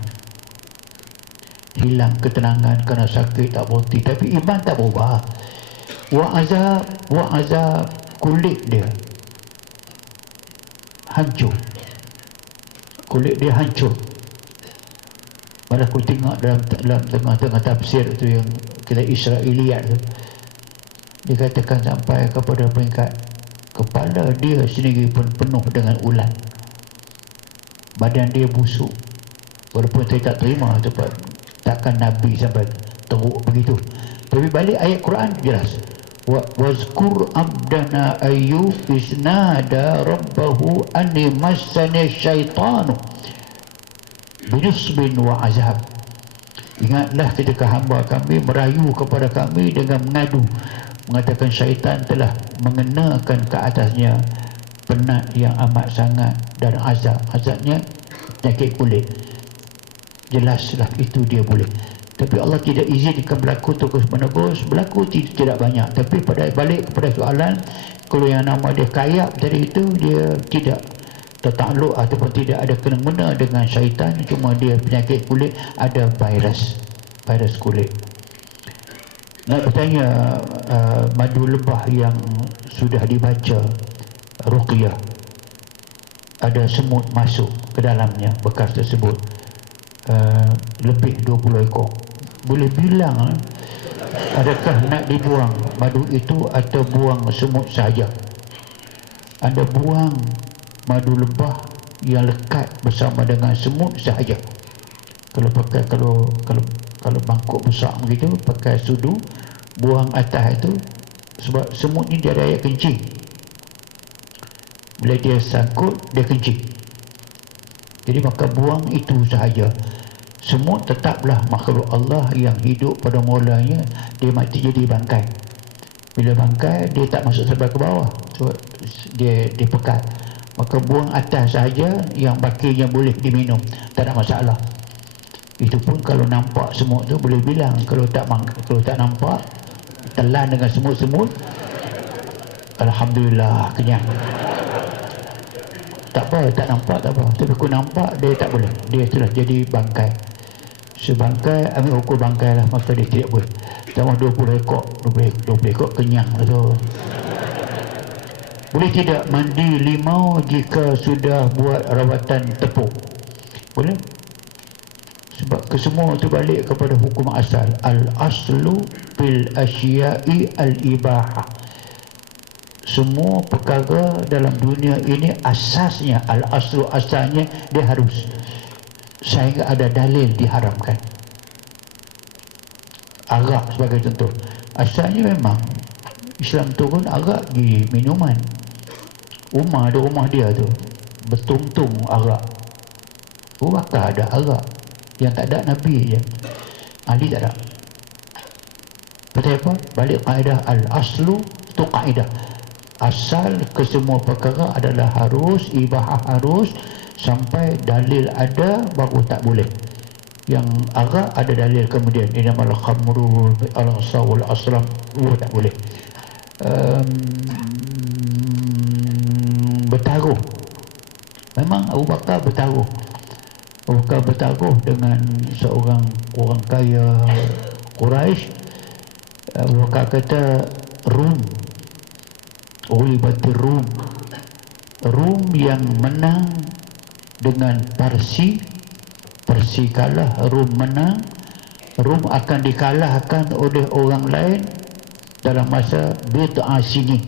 hilang ketenangan kerana sakit, tak berhenti, tapi iman tak berubah. Wa azab, kulit dia hancur, kulit dia hancur. Pada aku tengok dalam tengah-tengah tafsir tu yang kita Israiliyat tu, dikatakan sampai kepada peringkat kepala dia sendiri pun penuh dengan ulat, badan dia busuk. Walaupun saya tak terima sebab takkan Nabi sampai teruk begitu. Tapi balik ayat Quran jelas. Wazkur abdana Ayyub isnada rabbahu anni massani syaitanu binusbin wa azab. Ingatlah ketika hamba kami merayu kepada kami dengan mengadu. mengatakan syaitan telah mengenakan ke atasnya penat yang amat sangat dan azabnya penyakit kulit. Jelaslah itu dia boleh. Tapi Allah tidak izinkan berlaku terus menerus. Berlaku tidak banyak. Tapi pada balik kepada soalan, kalau yang nama dia kayap tadi itu, dia tidak tertakluk ataupun tidak ada kena-mena dengan syaitan, cuma dia penyakit kulit, ada virus kulit. Nak bertanya, madu lebah yang sudah dibaca ruqyah, ada semut masuk ke dalamnya, bekas tersebut lebih 20 ekor. Boleh bilang adakah nak dibuang madu itu atau buang semut saja? Anda buang madu lebah yang lekat bersama dengan semut sahaja. Kalau pakai kalau mangkuk besar begitu, pakai sudu, buang atas itu, sebab semut ni dia ada air kencing. Bila dia sangkut, dia kencing. Jadi maka buang itu sahaja. Semut tetaplah makhluk Allah yang hidup pada mulanya, dia mati jadi bangkai. Bila bangkai, dia tak masuk sampai ke bawah, so, dia pekat. Maka buang atas sahaja, yang bakinya boleh diminum, tak ada masalah. Itu pun kalau nampak semut tu boleh bilang. Kalau tak nampak, telan dengan semut-semut, alhamdulillah kenyang. Tak apa, tak nampak tak apa. Tapi aku nampak, dia tak boleh, dia sudah jadi bangkai. Sebangkai, ambil ukur bangkai lah, maka dia tidak boleh. Tambah 20 ekor, 20 ekor kenyang lah tu. Boleh tidak mandi limau jika sudah buat rawatan tepung? Boleh. Sebab kesemua itu balik kepada hukum asal. Al-aslu fil asya'i al-ibahah. Semua perkara dalam dunia ini asasnya, al-aslu asalnya dia harus, sehingga ada dalil diharamkan. Arak sebagai contoh, asalnya memang Islam turun arak di minuman. Umar ada rumah dia tu bertung-tung arak. Abu Bakar ada arak, yang tak ada Nabi je, Ali tak ada. Betul apa? Balik kaedah al-aslu tu kaedah. Asal kesemua perkara adalah harus, ibahah harus, sampai dalil ada baru tak boleh. Yang arak ada dalil kemudian inamal khamru al-asawul aslam, tak boleh. Bertaruh, memang Abu Bakar bertaruh. Abu Bakar bertaruh dengan seorang orang kaya Quraisy. Abu Bakar kata Rum, ulibatir Rum yang menang dengan Parsi kalah, Rum menang. Rum akan dikalahkan oleh orang lain dalam masa bid'ah sini.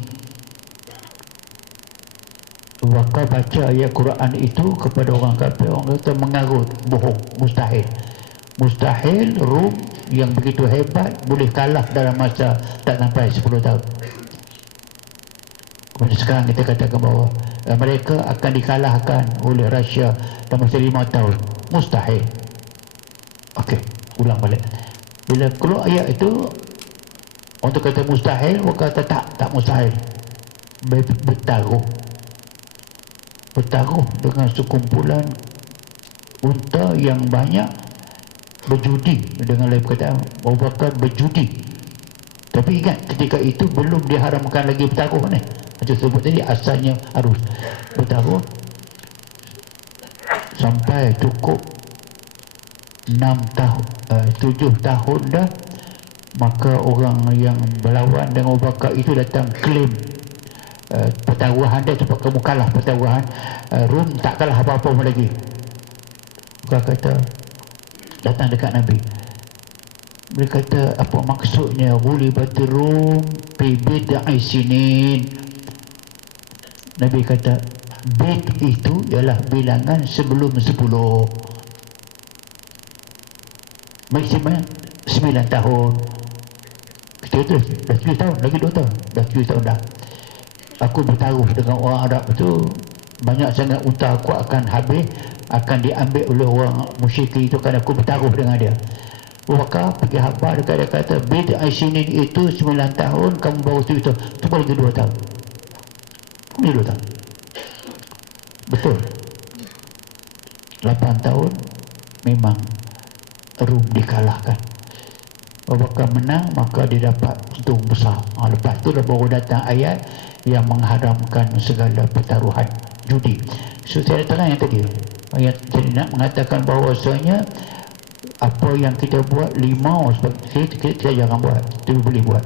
Maka baca ayat Quran itu kepada orang kafir, orang kata mengarut, bohong, mustahil Rum yang begitu hebat boleh kalah dalam masa tak sampai 10 tahun. Kemudian sekarang kita katakan bahawa mereka akan dikalahkan oleh Rusia dalam masa 5 tahun. Mustahil. Okey, ulang balik. Bila keluar ayat itu, orang tu kata mustahil, orang kata tak mustahil. Bertaruh dengan sekumpulan unta yang banyak, berjudi. Dengan lain perkataan, Abu Bakar berjudi. Tapi ingat, ketika itu belum diharamkan lagi bertaruh ni. Macam sebut tadi, asalnya harus bertaruh sampai cukup 7 tahun dah. Maka orang yang berlawan dengan Abu Bakar itu datang klaim pertaruhan dia, sebab kamu kalah pertaruhan, Rum tak kalah apa-apa lagi. Bukan kata datang dekat Nabi, dia kata apa maksudnya ghulibatir Rum fi bid'i sinin. Nabi kata bid itu ialah bilangan sebelum 10, maksimal 9 tahun. Kita tu dah 7 tahun, lagi 2 tahun, dah 7 tahun dah. Aku bertaruh dengan orang Arab itu, banyak sangat unta aku akan habis, akan diambil oleh orang musyrik itu, kerana aku bertaruh dengan dia. Wakar pergi khabar dekat dia kata bid Aisinin itu 9 tahun, kamu baru 7 tahun, tu lagi 2 tahun. Ini 2 tahun. Betul. 8 tahun memang Rum dikalahkan. Apabila menang maka dia dapat untung besar. Lepas tu baru datang ayat yang mengharamkan segala pertaruhan judi. So saya terang yang tadi, ayat jadi nak mengatakan bahawasanya apa yang kita buat limau kita jangan buat, kita boleh buat.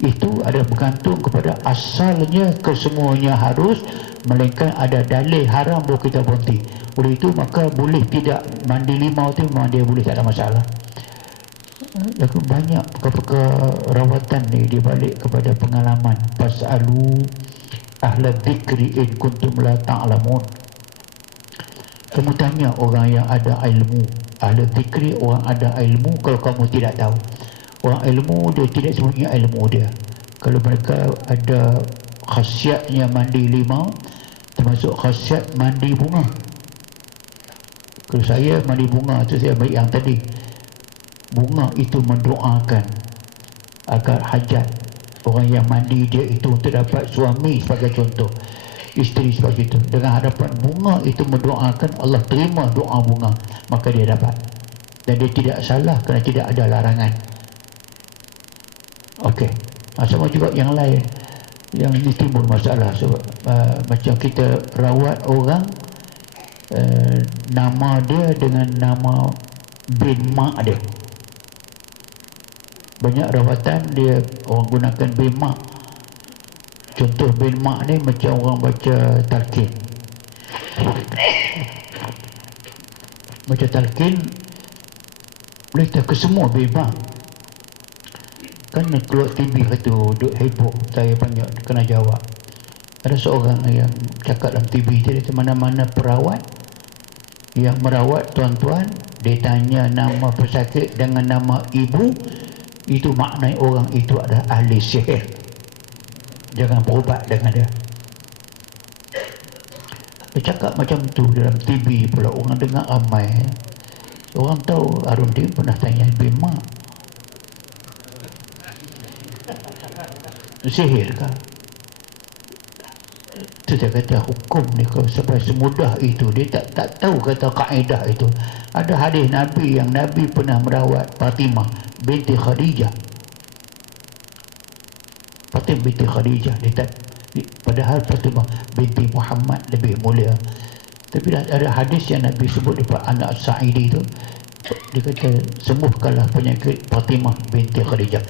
Itu ada bergantung kepada asalnya, kesemuanya harus, melainkan ada dalil haram baru kita berhenti. Oleh itu maka boleh tidak mandi limau tu memang dia boleh, tak ada masalah. Banyak perkara rawatan ni dibalik kepada pengalaman. Fas'alu ahla dzikri in kuntum la ta'lamun. Kamu tanya orang yang ada ilmu. Ahla dzikri, orang ada ilmu, kalau kamu tidak tahu. Orang ilmu dia tidak sembunyi ilmu dia. Kalau mereka ada khasiatnya mandi limau, termasuk khasiat mandi bunga. Kalau saya mandi bunga tu saya ambil yang tadi. Bunga itu mendoakan agar hajat orang yang mandi dia itu untuk dapat suami sebagai contoh, isteri sebagai itu. Dengan hadapan bunga itu mendoakan, Allah terima doa bunga, maka dia dapat. Dan dia tidak salah kerana tidak ada larangan. Okey. Sama juga yang lain yang ini timbul masalah sebab macam kita rawat orang, nama dia dengan nama bin mak dia. Banyak rawatan dia orang gunakan bin mak. Contoh bin mak ni macam orang baca talqin. Baca talqin boleh tak ke semua bin mak. Kan keluar TV kata duk heboh, saya banyak kena jawab. Ada seorang yang cakap dalam TV dia kata mana-mana perawat yang merawat tuan-tuan, dia tanya nama pesakit dengan nama ibu, itu maknanya orang itu adalah ahli sihir. Jangan berubat dengan dia. Dia cakap macam tu dalam TV pula, orang dengar ramai. Orang tahu Arundin pernah tanya Bima, sihir kah? Itu dia kata hukum ni kalau sampai semudah itu, dia tak tahu kata kaedah itu. Ada hadis Nabi yang Nabi pernah merawat Fatimah binti Khadijah. Fatimah binti Khadijah, padahal Fatimah binti Muhammad lebih mulia. Tapi ada hadis yang Nabi sebut daripada anak Sa'idi itu, dia kata sembuhkanlah penyakit Fatimah binti Khadijah.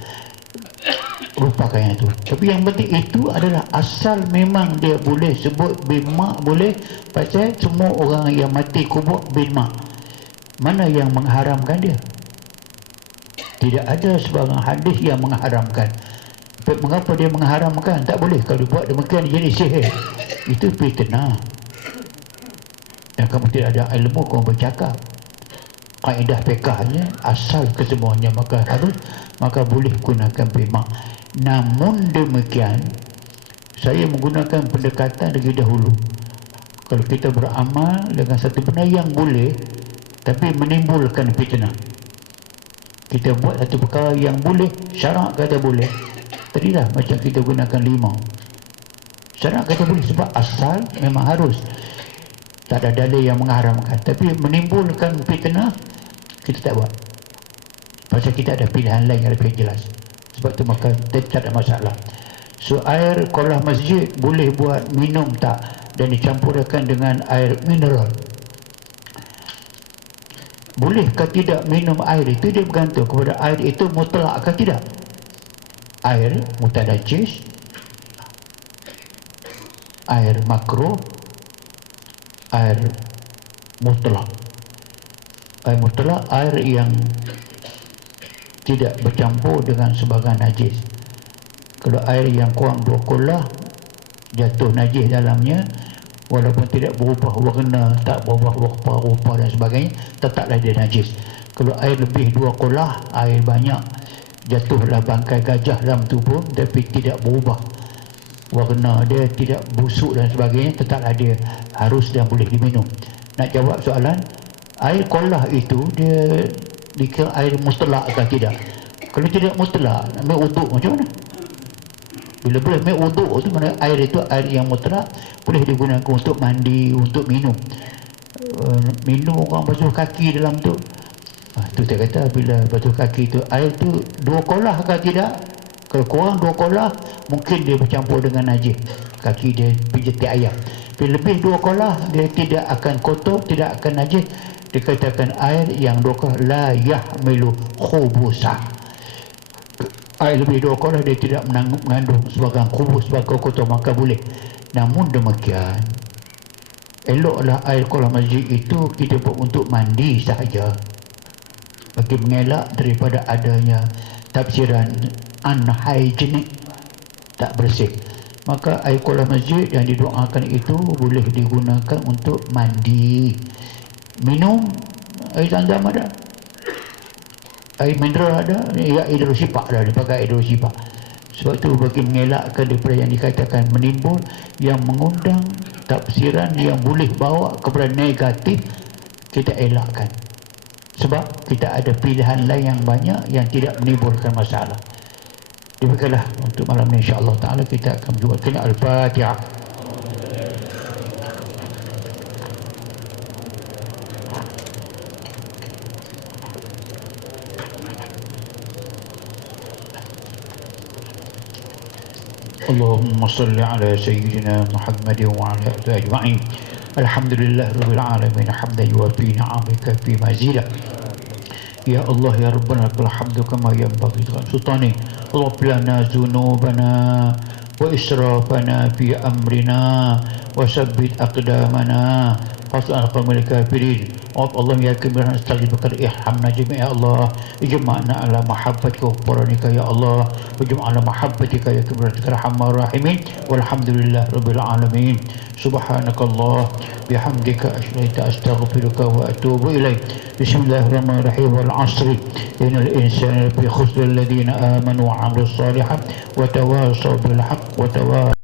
Lupakan yang itu. Tapi yang penting itu adalah asal memang dia boleh sebut bin mak boleh, pasal semua orang yang mati kubur bin mak. Mana yang mengharamkan dia? Tidak ada sebarang hadis yang mengharamkan. Mengapa dia mengharamkan? Tak boleh. Kalau buat demikian jadi sihir. Itu fitnah. Dan kamu tidak ada ilmu, kamu bercakap. Kaedah fiqahnya asal kesemuanya maka boleh gunakan bimak. Namun demikian, saya menggunakan pendekatan lebih dahulu. Kalau kita beramal dengan satu benda yang boleh tapi menimbulkan fitnah, kita buat satu perkara yang boleh, syarak kata boleh. Tadilah macam kita gunakan limau, syarak kata boleh sebab asal memang harus, tak ada dalil yang mengharamkan. Tapi menimbulkan fitnah, kita tak buat. Pasal kita ada pilihan lain yang lebih jelas. Sebab tu maka tak ada masalah. So air kolah masjid boleh buat minum tak? Dan dicampurkan dengan air mineral. Bolehkah tidak minum air itu? Dia bergantung kepada air itu mutlak atau tidak. Air mutanajis, air makruh, air mutlak. Air mutlak, air yang tidak bercampur dengan sebarang najis. Kalau air yang kurang 2 kolah jatuh najis dalamnya, walaupun tidak berubah warna, tak berubah rupa dan sebagainya, tetaplah dia najis. Kalau air lebih 2 kolah, air banyak, jatuhlah bangkai gajah dalam tubuh tapi tidak berubah warna dia, tidak busuk dan sebagainya, tetaplah dia harus dan boleh diminum. Nak jawab soalan, air kolah itu dia dikira air mutlak atau tidak? Kalau tidak mutlak, ambil uduk macam mana? Bila boleh ambil uduk tu mana air itu air yang mutlak, boleh digunakan untuk mandi, untuk minum. Minum orang basuh kaki dalam tu. Tu saya kata bila basuh kaki tu air tu 2 kolah ke tidak? Kalau kurang 2 kolah mungkin dia bercampur dengan najis. Kaki dia pijati ayam. Bila lebih 2 kolah dia tidak akan kotor, tidak akan najis. Dikatakan air yang 2 kolah la yahmilu khubusa. Air lebih 2 kolah dia tidak mengandung sebagai khubus, sebagai kotor, maka boleh. Namun demikian, eloklah air kolam masjid itu kita buat untuk mandi sahaja, bagi mengelak daripada adanya tafsiran unhygienic, tak bersih. Maka air kolam masjid yang didoakan itu boleh digunakan untuk mandi, minum. Air zam-zam ada, air mineral ada, ya hidrosifak dah, dipakai hidrosifak. Sebab tu bagi mengelakkan daripada yang dikatakan menimbul, yang mengundang tafsiran yang boleh bawa kepada negatif, kita elakkan. Sebab kita ada pilihan lain yang banyak yang tidak menimbulkan masalah. Demikianlah untuk malam ini, insya-Allah taala kita akan menjualkan Al-Fatihah. Allahumma salli ala sayyidina Muhammad wa ala alihi ajma'in. Alhamdulillah rabbil alamin, hamdan yuwafi ni'amaka fi mazila. Ya Allah ya Rabbana lakal hamdu kama yanbaghi li sultani. Ighfir lana dhunubana wa israfana fi amrina wa sabbit aqdamana fas'al qawmil kafirin. Allah ya kabir astaghfiruka ihhamna jami'a ya Allah, ijma'na ala mahabbatika wa quranika ya Allah, ijma'na mahabbatika ya kabir arhamar rahimin, walhamdulillah rabbil alamin. Subhanakallah bihamdika astaghfiruka wa atubu ilaik. Bismillahirrahmanirrahim. Wal 'asri innal insana lafi khusr alladhina amanu wa 'amilus solihat wa tawasaw bil haqq wa tawasaw